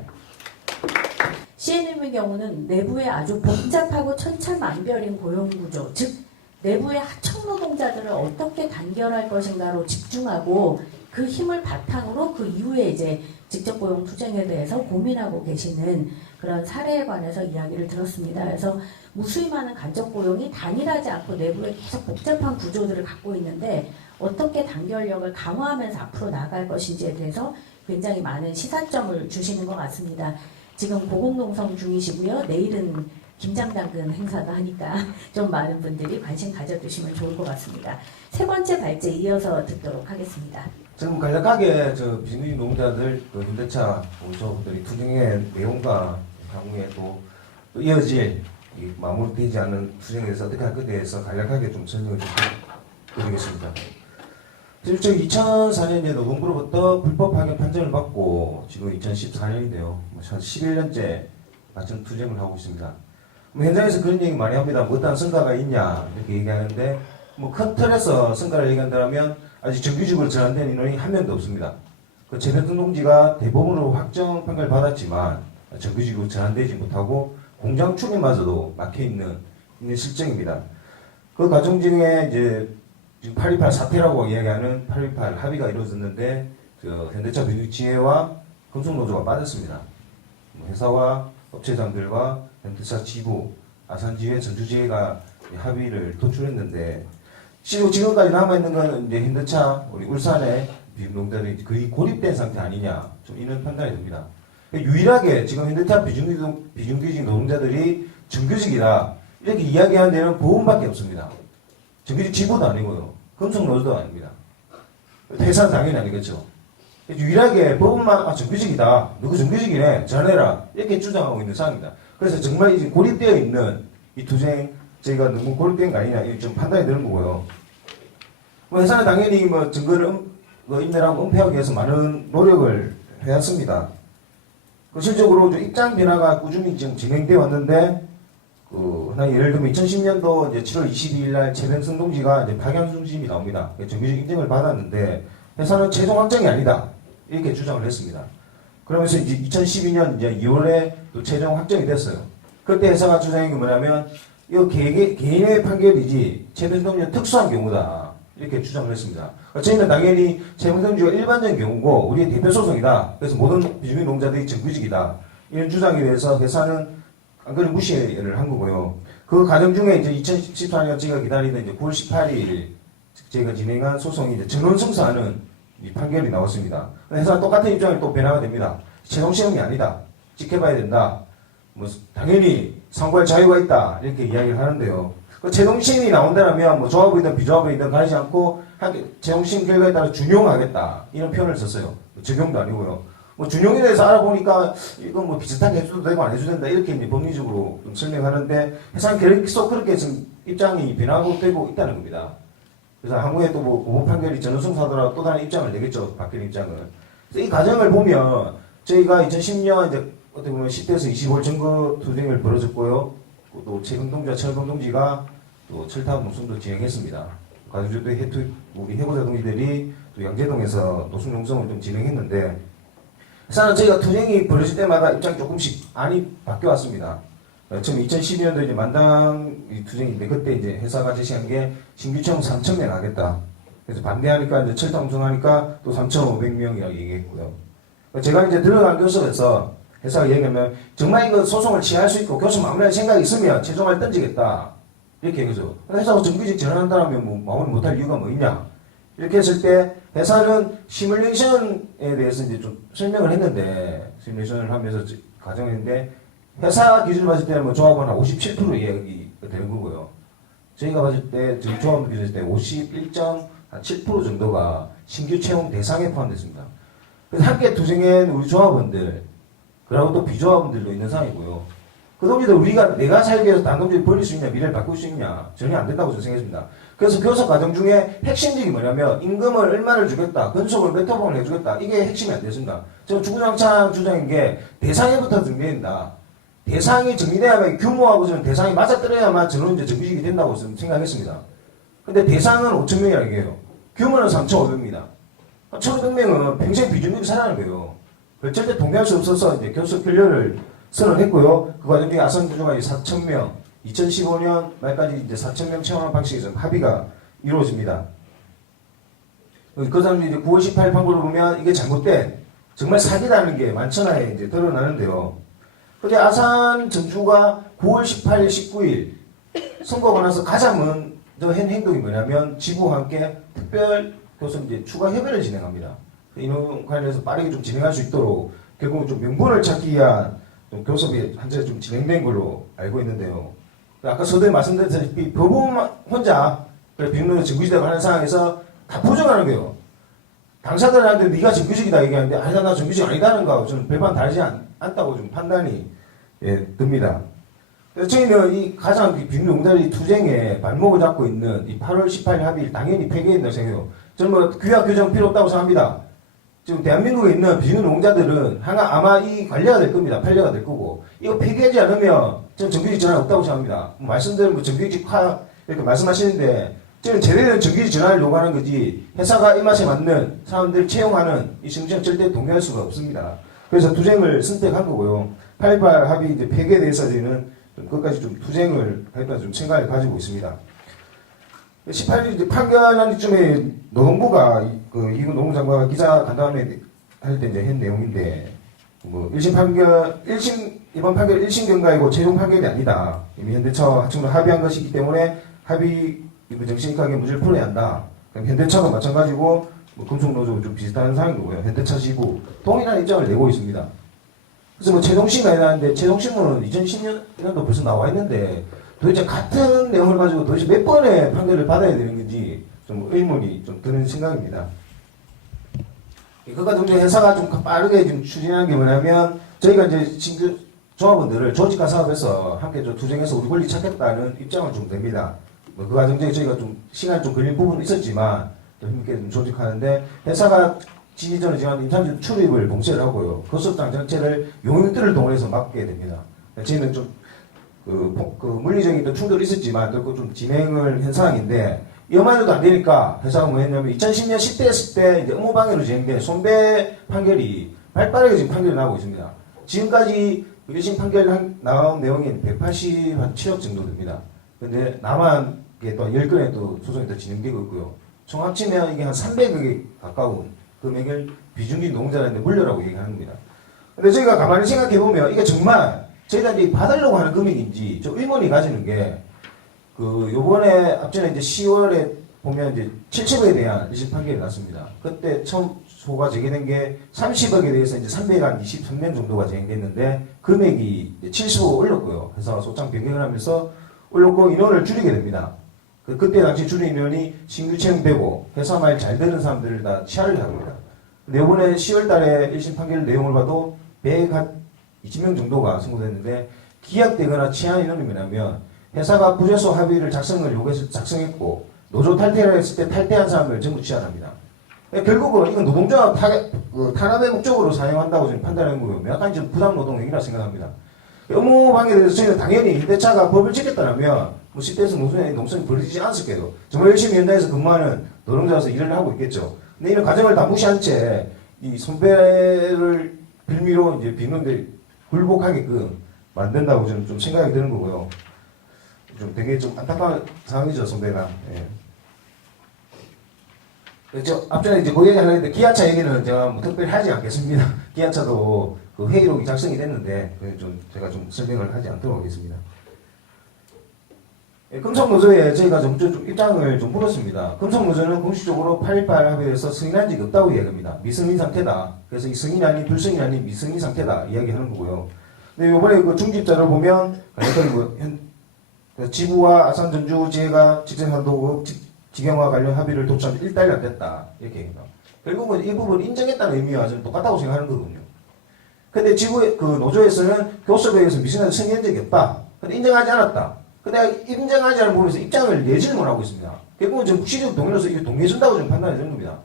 CNM의 경우는 내부에 아주 복잡하고 천차만별인 고용구조, 즉 내부의 하청 노동자들을 어떻게 단결할 것인가로 집중하고 그 힘을 바탕으로 그 이후에 이제 직접 고용 투쟁에 대해서 고민하고 계시는 그런 사례에 관해서 이야기를 들었습니다. 그래서 무수히 많은 간접 고용이 단일하지 않고 내부에 계속 복잡한 구조들을 갖고 있는데 어떻게 단결력을 강화하면서 앞으로 나갈 것인지에 대해서 굉장히 많은 시사점을 주시는 것 같습니다. 지금 고공농성 중이시고요. 내일은 김장당근 행사도 하니까 좀 많은 분들이 관심 가져주시면 좋을 것 같습니다. 세 번째 발제 이어서 듣도록 하겠습니다. 지금 간략하게 비정규직 노동자들 현대차 노조들이 투쟁의 내용과 향후에 또 이어질 마무리되지 않는 투쟁에 대해서 어떻게 할 것에 대해서 간략하게 좀 설명을 좀 드리겠습니다. 지금 2004년에 노동부로부터 불법 파견 판정을 받고 지금 2014년인데요. 한 11년째 같은 투쟁을 하고 있습니다. 현장에서 그런 얘기 많이 합니다. 뭐 어떤 성과가 있냐 이렇게 얘기하는데 큰 틀에서 성과를 얘기한다면 아직 정규직으로 전환된 인원이 한 명도 없습니다. 그 재변동 동지가 대법원으로 확정 판결을 받았지만 정규직으로 전환되지 못하고 공장 출입마저도 막혀있는 실정입니다. 그 과정 중에 이제 지금 8.28 사태라고 이야기하는 8.28 합의가 이루어졌는데 현대차 비정규직지회와 금속노조가 빠졌습니다. 회사와 업체장들과 현대차 지부, 아산지회, 전주지회가 합의를 도출했는데 지금까지 남아있는 건 이제 현대차, 우리 울산의 비정규직들이 거의 고립된 상태 아니냐 좀 이런 판단이 듭니다. 유일하게 지금 현대차 비정규직 노동자들이 정규직이다 이렇게 이야기하는 데는 보험밖에 없습니다. 정규직 지부도 아니고요. 금속노조도 아닙니다. 회사는 당연히 아니겠죠. 유일하게 법원만 정규직이다. 누구 정규직이네. 전해라. 이렇게 주장하고 있는 상황입니다. 그래서 정말 이제 고립되어 있는 이 투쟁 저희가 너무 고립된 거 아니냐 좀 판단이 되는 거고요. 회사는 당연히 증거를 인멸하고 은폐하기 위해서 많은 노력을 해왔습니다. 실질적으로 입장 변화가 꾸준히 지금 진행되어 왔는데 예를 들면 2010년도 이제 7월 22일 날 최병성 동지가 이제 파견 중심이 나옵니다. 정규직 인정을 받았는데 회사는 최종 확정이 아니다 이렇게 주장을 했습니다. 그러면서 이제 2012년 이제 2월에 또 최종 확정이 됐어요. 그때 회사가 주장한 게 뭐냐면 이거 개인의 판결이지 최병성 동지는 특수한 경우다 이렇게 주장을 했습니다. 저희는 당연히 최병성 동지가 일반적인 경우고 우리의 대표 소송이다. 그래서 모든 비정규직 노동자들이 정규직이다 이런 주장에 대해서 회사는 안 그래도 무시를 한 거고요. 그 과정 중에 이제 2014년 제가 기다리던 이제 9월 18일 제가 진행한 소송이 이제 전원승소하는 이 판결이 나왔습니다. 회사가 똑같은 입장이 또 변화가 됩니다. 최종 시험이 아니다. 지켜봐야 된다. 뭐 당연히 선고할 자유가 있다. 이렇게 이야기를 하는데요. 그 최종 시험이 나온다면 뭐 조합이든 비조합이든 가리지 않고 최종 시험 결과에 따라 준용하겠다. 이런 표현을 썼어요. 적용도 아니고요. 뭐 준용에 대해서 알아보니까 이건 뭐 비슷하게 해줘도 되고 안 해줘도 된다. 이렇게 이제 법리적으로 좀 설명하는데 회사는 계속 그렇게 지금 입장이 변하고 되고 있다는 겁니다. 그래서 향후에 또 뭐 고법 판결이 전원승소하더라도 또 다른 입장을 내겠죠. 바뀐 입장을. 그래서 이 과정을 보면 저희가 2010년 이제 어떻게 보면 10대에서 25일 증거 투쟁을 벌어졌고요. 또 최근동지와 철봉동지가 또 철탑 농성도 진행했습니다. 가주도 우리 해고자 동지들이 또 양재동에서 노숙 농성을 좀 진행했는데 회사는 저희가 투쟁이 벌어질 때마다 입장이 조금씩 많이 바뀌어왔습니다. 처음 2012년도 이제 만당 투쟁인데 그때 이제 회사가 제시한 게 신규 채용 3,000명 하겠다. 그래서 반대하니까 이제 철탑 농성하니까 또 3,500명이라고 얘기했고요. 제가 이제 들어간 교섭에서 회사가 얘기하면 정말 이거 소송을 취할 수 있고 교섭 마무리할 생각이 있으면 최종을 던지겠다. 이렇게 얘기하죠. 회사가 정규직 전환한다면 뭐 마무리 못할 이유가 뭐 있냐. 이렇게 했을 때 회사는 시뮬레이션에 대해서 이제 좀 설명을 했는데 시뮬레이션을 하면서 가정했는데 회사 기준을 봤을 때는 뭐 조합은 한 57% 예약이 되는 거고요. 저희가 봤을 때 저희 조합 기준을 봤을 때 51.7% 정도가 신규 채용 대상에 포함됐습니다. 그래서 함께 투쟁한 우리 조합원들 그리고 또 비조합원들도 있는 상황이고요. 그 동지들 내가 살기 위해서 다른 동지를 벌릴 수 있냐 미래를 바꿀 수 있냐 전혀 안 된다고 생각했습니다. 그래서 교섭 과정 중에 핵심적이 뭐냐면 임금을 얼마를 주겠다 근속을 몇 호봉을 해주겠다 이게 핵심이 안 됐습니다. 저는 주구장창 주장인 게 대상에부터 정리된다. 대상이 정리돼야만 규모하고 저는 대상이 맞아떨어야만 저는 이제 정규직이 된다고 생각했습니다. 근데 대상은 5,000명이라는 게요. 규모는 3,500명입니다. 1,500명은 평생 비준직이 살아가는 거예요. 절대 동의할 수 없어서 이제 교섭 결렬을 선언했고요. 그 과정 중에 아산 구조가 4,000명, 2015년 말까지 이제 4,000명 채용하는 방식에서 합의가 이루어집니다. 그 다음에 이제 9월 18일 판결을 보면 이게 잘못된 정말 사기라는 게 만천하에 이제 드러나는데요. 근데 아산 전주가 9월 18일, 19일 선거가 나서 가장 먼저 한 행동이 뭐냐면 지부와 함께 특별 교섭 이제 추가 협의를 진행합니다. 이런 관련해서 빠르게 좀 진행할 수 있도록 결국 좀 명분을 찾기 위한 좀 교섭이 현재 좀 진행된 걸로 알고 있는데요. 아까 서두에 말씀드렸다시피 법원 혼자 비밀로 정규직이라고 하는 상황에서 다 부정하는 거예요. 당사자들한테 네가 정규직이다 얘기하는데 아니다 나 정규직 아니다는 거 저는 별반 다르지 않다고 좀 판단이 듭니다. 그래서 저희는 이 가장 비밀농단의 투쟁에 발목을 잡고 있는 이 8월 18일 합의를 당연히 폐기했다고 생각해요. 저는 뭐 규약 규정 필요 없다고 생각합니다. 지금 대한민국에 있는 비즈농자들은 아마 이 관리가 될 겁니다. 판례가 될 거고 이거 폐기하지 않으면 저는 정규직 전환 없다고 생각합니다. 말씀대로 뭐 정규직화 이렇게 말씀하시는데 저는 제대로 정규직 전환을 요구하는 거지 회사가 이 맛에 맞는 사람들 채용하는 이 정책 절대 동의할 수가 없습니다. 그래서 투쟁을 선택한 거고요. 8.18 합의 이제 폐기에 대해서 저희는 좀 끝까지 좀 투쟁을 하겠다 좀 생각을 가지고 있습니다. 18일 판결한 쯤에 노동부가 이건 노동장관과 기자 간담회 할 때 이제 한 내용인데 뭐 1심 판결 이번 판결 1심 경과이고 최종 판결이 아니다. 이미 현대차와 하청으로 합의한 것이기 때문에 합의 정신있게 문제를 풀어야 한다. 그럼 현대차도 마찬가지고 뭐 금속노조 좀 비슷한 상황인 거고요. 현대차 지부 동일한 입장을 내고 있습니다. 그래서 뭐 최종심이 나왔는데 최종심은 2010년도 벌써 나와 있는데 도대체 같은 내용을 가지고 도대체 몇 번의 판결을 받아야 되는 건지 좀 의문이 좀 드는 생각입니다. 그가 동시에 회사가 좀 빠르게 좀 추진하는 게 뭐냐면 저희가 이제 신규 조합원들을 조직화 사업에서 함께 좀 투쟁해서 우리 권리 찾겠다는 입장을 좀 냅니다. 뭐 그 과정 중에 저희가 좀 시간이 좀 걸린 부분은 있었지만 좀 힘있게 좀 조직하는데 회사가 지지전을 지금 임산주 출입을 봉쇄를 하고요. 교섭장 전체를 용역들을 동원해서 막게 됩니다. 저희는 좀 물리적인 충돌이 있었지만 결국 좀 진행을 한 상황인데 이만해도 안 되니까 회사가 뭐 했냐면 2010년 10대 했을 때 이제 업무방해로 진행된 손배 판결이 발빠르게 지금 판결이 나오고 있습니다. 지금까지 1심 판결 나온 내용이 187억 정도 됩니다. 근데 남한게 또 10건의 또 소송이 더 진행되고 있고요. 총 합치면 이게 한 300억에 가까운 금액을 비중직 노동자한테 물려라고 얘기하는 겁니다. 근데 저희가 가만히 생각해보면 이게 정말 저희가 이제 받으려고 하는 금액인지 좀 의문이 가지는 게 그 요번에 앞전에 이제 10월에 보면 이제 70억에 대한 1심 판결이 났습니다. 그때 처음 소가 제기된 게 30억에 대해서 이제 323명 정도가 제기됐는데 금액이 70억 올렸고요. 회사가 소장 변경을 하면서 올렸고 인원을 줄이게 됩니다. 그때 당시 줄인 인원이 신규 채용되고 회사 말 잘 되는 사람들을 다 치하를 합니다. 근데 이번에 10월 달에 1심 판결 내용을 봐도 120명 정도가 선고됐는데 기각되거나 치한 인원이 뭐냐면 회사가 부재소 합의를 작성을 요구해서 작성했고 노조 탈퇴를 했을 때 탈퇴한 사람을 전부 치환합니다. 결국은 이건 노동조합 탄압의 목적으로 사용한다고 저는 판단하는 거고요. 약간 좀 부당 노동행위라 생각합니다. 업무 방해에 대해서 저희는 당연히 현대차가 법을 지켰다면 뭐 10대에서 노동의 농성이 벌어지지 않았을 거예요. 정말 열심히 현장에서 근무하는 노동자로서 일을 하고 있겠죠. 근데 이런 과정을 다 무시한 채 이 손배를 빌미로 이제 빈놈들 굴복하게끔 만든다고 저는 좀 생각이 드는 거고요. 좀 되게 좀 안타까운 상황이죠, 선배가. 예. 저 앞전에 이제 그 얘기 하려 했는데 기아차 얘기는 제가 뭐 특별히 하지 않겠습니다. 기아차도 그 회의록이 작성이 됐는데 좀 제가 좀 설명을 하지 않도록 하겠습니다. 예, 금속노조에 저희가 좀 입장을 좀 물었습니다. 금속노조는 공식적으로 8.18 합의에서 승인한 적이 없다고 이야기합니다. 미승인 상태다. 그래서 이 승인이 아닌 불승인이 아닌 미승인 상태다 이야기하는 거고요. 근데 이번에 그 중집자를 보면 지부와 아산전주지회가 직전산도급 직영화 관련 합의를 도출한 지 1달이 안 됐다. 이렇게 얘기합니다. 결국은 이 부분을 인정했다는 의미와 저는 똑같다고 생각하는 거거든요. 근데 그 노조에서는 교섭회에서 미승인을 승인한 적이 없다. 근데 인정하지 않았다. 근데 인정하지 않은 부분에서 입장을 내지를 못하고 있습니다. 결국은 지금 묵시적 동의로서 이게 동의해준다고 좀 판단이 되는 겁니다.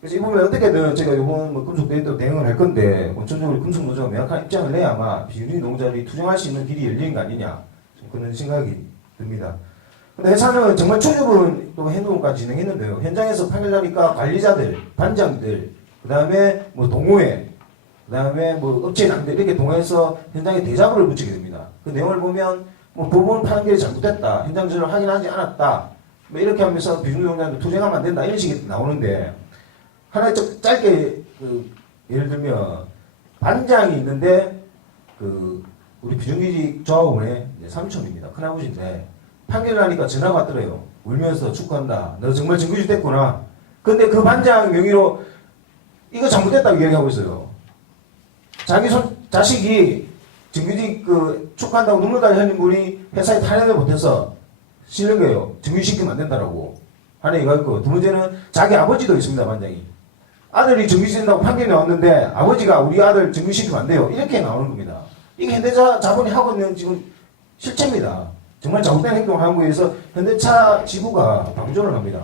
그래서 이 부분에 어떻게든 제가 이번 뭐 금속대회도 대응을 할 건데 원천적으로 금속노조가 명확한 입장을 내야 아마 비윤리 노동자들이 투쟁할 수 있는 길이 열리는 거 아니냐 그런 생각이 듭니다. 근데 회사는 정말 초급은 또 행동까지 진행했는데요. 현장에서 판결 나니까 관리자들, 반장들, 그 다음에 뭐 동호회, 그 다음에 뭐 업체장들 이렇게 동호해서 현장에 대자보를 붙이게 됩니다. 그 내용을 보면 뭐 법원 판결이 잘못됐다, 현장 조사를 확인하지 않았다, 뭐 이렇게 하면서 비준노동자들 투쟁하면 안 된다 이런 식이 나오는데 하나 좀 짧게 그 예를 들면 반장이 있는데 그 우리 비정규직 조합원의 삼촌입니다. 큰아버지인데 판결을 하니까 전화가 왔더래요. 울면서 축하한다. 너 정말 정규직 됐구나. 근데 그 반장 명의로 이거 잘못됐다고 얘기하고 있어요. 자기 자식이 정규직 그 축하한다고 눈물까지 흘린 분이 회사에 탄핵을 못해서 실는 거예요. 정규직시키면 안 된다라고 하는 얘기가 있고, 두 번째는 자기 아버지도 있습니다. 반장이. 아들이 정규직 된다고 판결이 나왔는데 아버지가 우리 아들 정규직시키면 안 돼요. 이렇게 나오는 겁니다. 이게 현대차 자본이 하고 있는 지금 실체입니다. 정말 잘못된 행동을 하는 거에 의해서 현대차 지부가 방조를 합니다.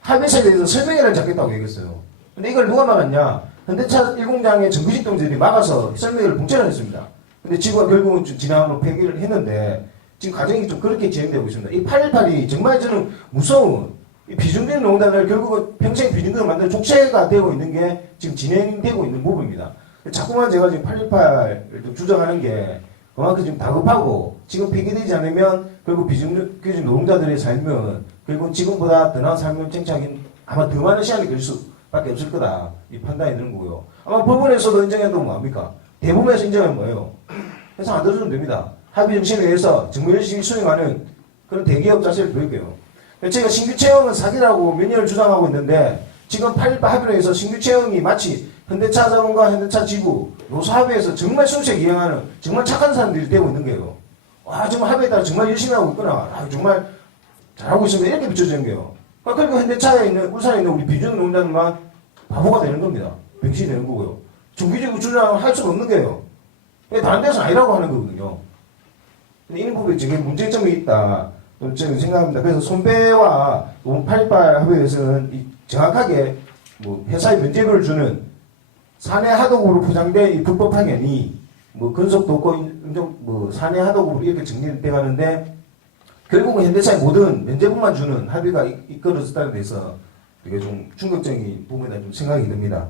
합의서에 대해서 설명회를 잡겠다고 얘기했어요. 근데 이걸 누가 막았냐? 현대차 1공장의 정규직 동지들이 막아서 설명회를 봉쇄를 했습니다. 근데 지부가 결국은 진행으로 폐기를 했는데 지금 과정이 좀 그렇게 진행되고 있습니다. 이 8.18이 정말 저는 무서운 이 비준된 농단을 결국은 평생 비준된을 만드는 족쇄가 되고 있는 게 지금 진행되고 있는 부분입니다. 자꾸만 제가 지금 8.18을 좀 주장하는 게 그만큼 지금 다급하고 지금 폐기되지 않으면 결국 비정규직 노동자들의 삶은 결국 지금보다 더 나은 삶을 쟁취하긴 아마 더 많은 시간이 걸릴 수밖에 없을 거다. 이 판단이 드는 거고요. 아마 법원에서도 인정해도 뭐합니까? 대법원에서 인정하면 뭐예요? 해서 안 들어주면 됩니다. 합의 정신에 의해서 정말 열심히 수행하는 그런 대기업 자체를 보이고요. 제가 신규 채용은 사기라고 몇 년을 주장하고 있는데 지금 8.18 합의로 해서 신규 채용이 마치 현대차 자본과 현대차 지부, 노사합의에서 정말 순수하게 이행하는 정말 착한 사람들이 되고 있는 거예요. 와, 정말 합의에 따라 정말 열심히 하고 있구나. 아, 정말 잘하고 있습니다. 이렇게 비춰지는 거예요. 그리고 현대차에 있는, 울산에 있는 우리 비준 농장만 바보가 되는 겁니다. 병신이 되는 거고요. 중기적으로 주장을 할 수가 없는 거예요. 다른 데서는 아니라고 하는 거거든요. 이런 부분에 되게 문제점이 있다. 저는 생각합니다. 그래서 손배와 8.18 합의에서는 정확하게 뭐 회사에 면제부를 주는 사내 하도급으로 포장된 이 불법 파견이 뭐 근속도 없고 뭐 사내 하도급으로 이렇게 정리돼 가는데 결국은 현대차의 모든 면제부만 주는 합의가 이끌어졌다는 데서 되게 좀 충격적인 부분이라 좀 생각이 듭니다.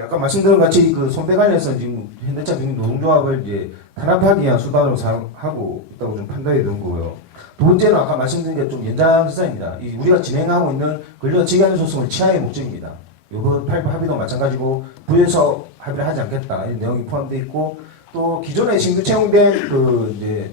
아까 말씀드린 같이 그 손배관에서 지금 현대차 노동조합을 이제 탄압하기 위한 수단으로 사용하고 있다고 좀 판단이 되는 거고요. 두 번째는 아까 말씀드린 게 좀 연장선상입니다. 우리가 진행하고 있는 근로자 직위하는 소송을 취하의 목적입니다. 이번 8.18 합의도 마찬가지고 부에서 합의를 하지 않겠다 이런 내용이 포함되어 있고 또 기존에 신규 채용된 그 이제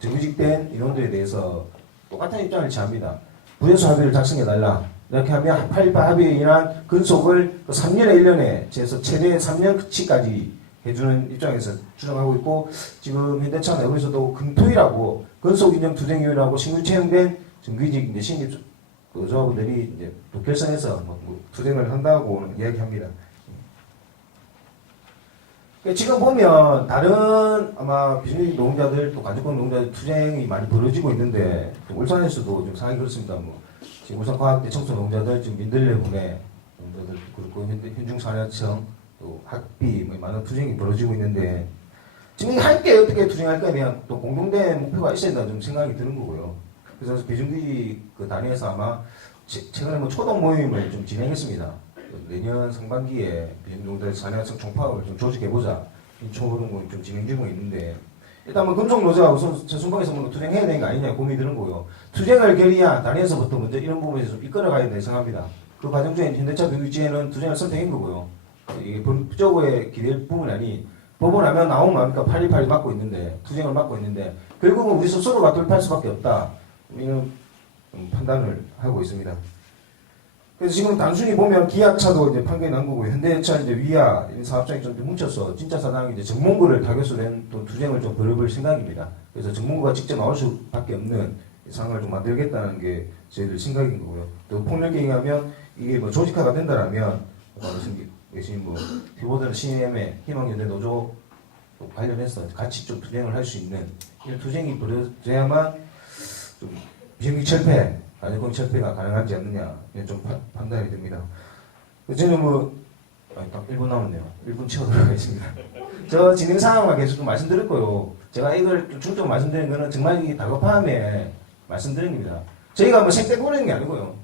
정규직된 인원들에 대해서 똑같은 입장을 취합니다. 부에서 합의를 작성해달라. 이렇게 하면 8.18 합의에 인한 근속을 3년에 1년에 재서 최대 3년치까지 해주는 입장에서 주장하고 있고 지금 현대차 내부에서도 금토일하고 근속 인정 투쟁위원회하고 신규 채용된 정규직 이제 신입 그 조합원들이 이제 독결선에서 뭐 투쟁을 한다고 이야기합니다. 지금 보면 다른 아마 비즈니스 노동자들 또 가족권 노동자들 투쟁이 많이 벌어지고 있는데 울산에서도 좀 상황이 그렇습니다. 뭐 지금 울산과학대 청소 노동자들 지금 민들레 분해 노동자들 그리고 현중산하청 또 학비 뭐 많은 투쟁이 벌어지고 있는데 지금 함께 어떻게 투쟁할까에 대한 또 공동된 목표가 있어야 된다 좀 생각이 드는 거고요. 그래서 비중기 그 단위에서 아마 최근에 뭐 초동 모임을 좀 진행했습니다. 내년 상반기에 비정노동자들 산하청 총파업을 좀 조직해보자. 이 초동 모임 좀 진행 중에 있는데 일단 뭐 금속노조가 우선 최순방에서 뭐 투쟁해야 되는 거 아니냐 고민이 드는 거고요. 투쟁을 결의한 단위에서부터 먼저 이런 부분에서 좀 이끌어가야 된다 생각합니다. 그 과정 중에 현대차 비규제는 투쟁을 선택한 거고요. 이게 법적으로의 기댈 부분이 아니 법원하면 나오면 그러니까 8.18이 막고 있는데 투쟁을 막고 있는데 결국은 우리 스스로가 돌파할 수밖에 없다. 이런 판단을 하고 있습니다. 그래서 지금 단순히 보면 기아차도 이제 판결이 난 거고 현대차 이제 위아 이런 사업장이 좀 뭉쳐서 진짜 사당이 이제 정몽구를 타겟으로 낸 또 투쟁을 좀 벌여볼 생각입니다. 그래서 정몽구가 직접 나올 수밖에 없는 상황을 좀 만들겠다는 게 저희들 생각인 거고요. 또 폭력행위하면 이게 뭐 조직화가 된다라면 계신 뭐 피보드는 CM의 희망연대 노조 관련해서 같이 좀 투쟁을 할 수 있는 이런 투쟁이 벌어져야만 좀 비정규 철폐, 가정권 철폐가 가능하지 않느냐 좀 판단이 됩니다. 저는 뭐 딱 1분 남았네요. 1분 채워도록 하겠습니다. 저 진행 상황만 계속 좀 말씀드릴 거요. 제가 이걸 좀 중점 말씀드리는 거는 정말 이 다급함에 말씀드린 겁니다. 저희가 뭐 색대 부리는 게 아니고요.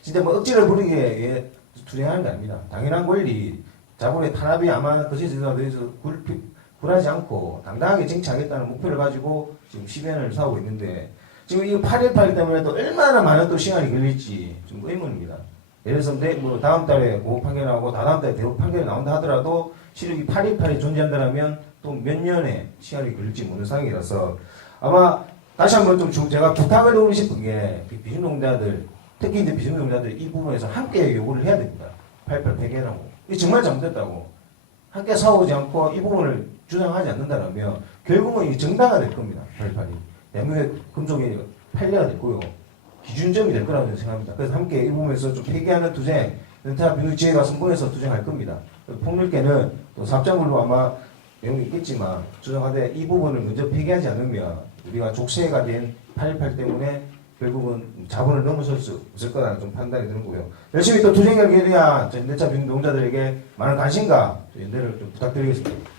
진짜 뭐 억지를 부리게 투쟁하는 게 아닙니다. 당연한 권리, 자본의 탄압이 아마 거치더라도 굴하지 않고 당당하게 쟁취하겠다는 목표를 가지고 지금 시변을 사오고 있는데 지금 이 8.18 때문에 또 얼마나 많은 또 시간이 걸릴지 좀 의문입니다. 예를 들어서 뭐 다음 달에 고 판결 나오고 다다음 달에 대법 판결이 나온다 하더라도 실은 이 8.18이 존재한다면 또 몇 년의 시간이 걸릴지 모르는 상황이라서 아마 다시 한번 좀 제가 부탁을 드리고 싶은 게 비준노동자들 특히 이제 비준노동자들 이 부분에서 함께 요구를 해야 됩니다. 8.18 폐기하라고. 이게 정말 잘못됐다고. 함께 싸우지 않고 이 부분을 주장하지 않는다면 결국은 이 정당화될 겁니다. 8.18이. 대한민국의 금속이 판례가 될 거요. 기준점이 될 거라고 생각합니다. 그래서 함께 이 부분에서 좀 폐기하는 투쟁, 연타 비의지혜가 선봉해서 투쟁할 겁니다. 폭력계는 또 사업장으로 아마 내용이 있겠지만 주장하되 이 부분을 먼저 폐기하지 않으면 우리가 족쇄가 된 8.18 때문에 결국은 자본을 넘어설 수 없을 거라는 좀 판단이 드는 거고요. 열심히 또 투쟁을 위한 현대차 노동자들에게 많은 관심과 연대를 좀 부탁드리겠습니다.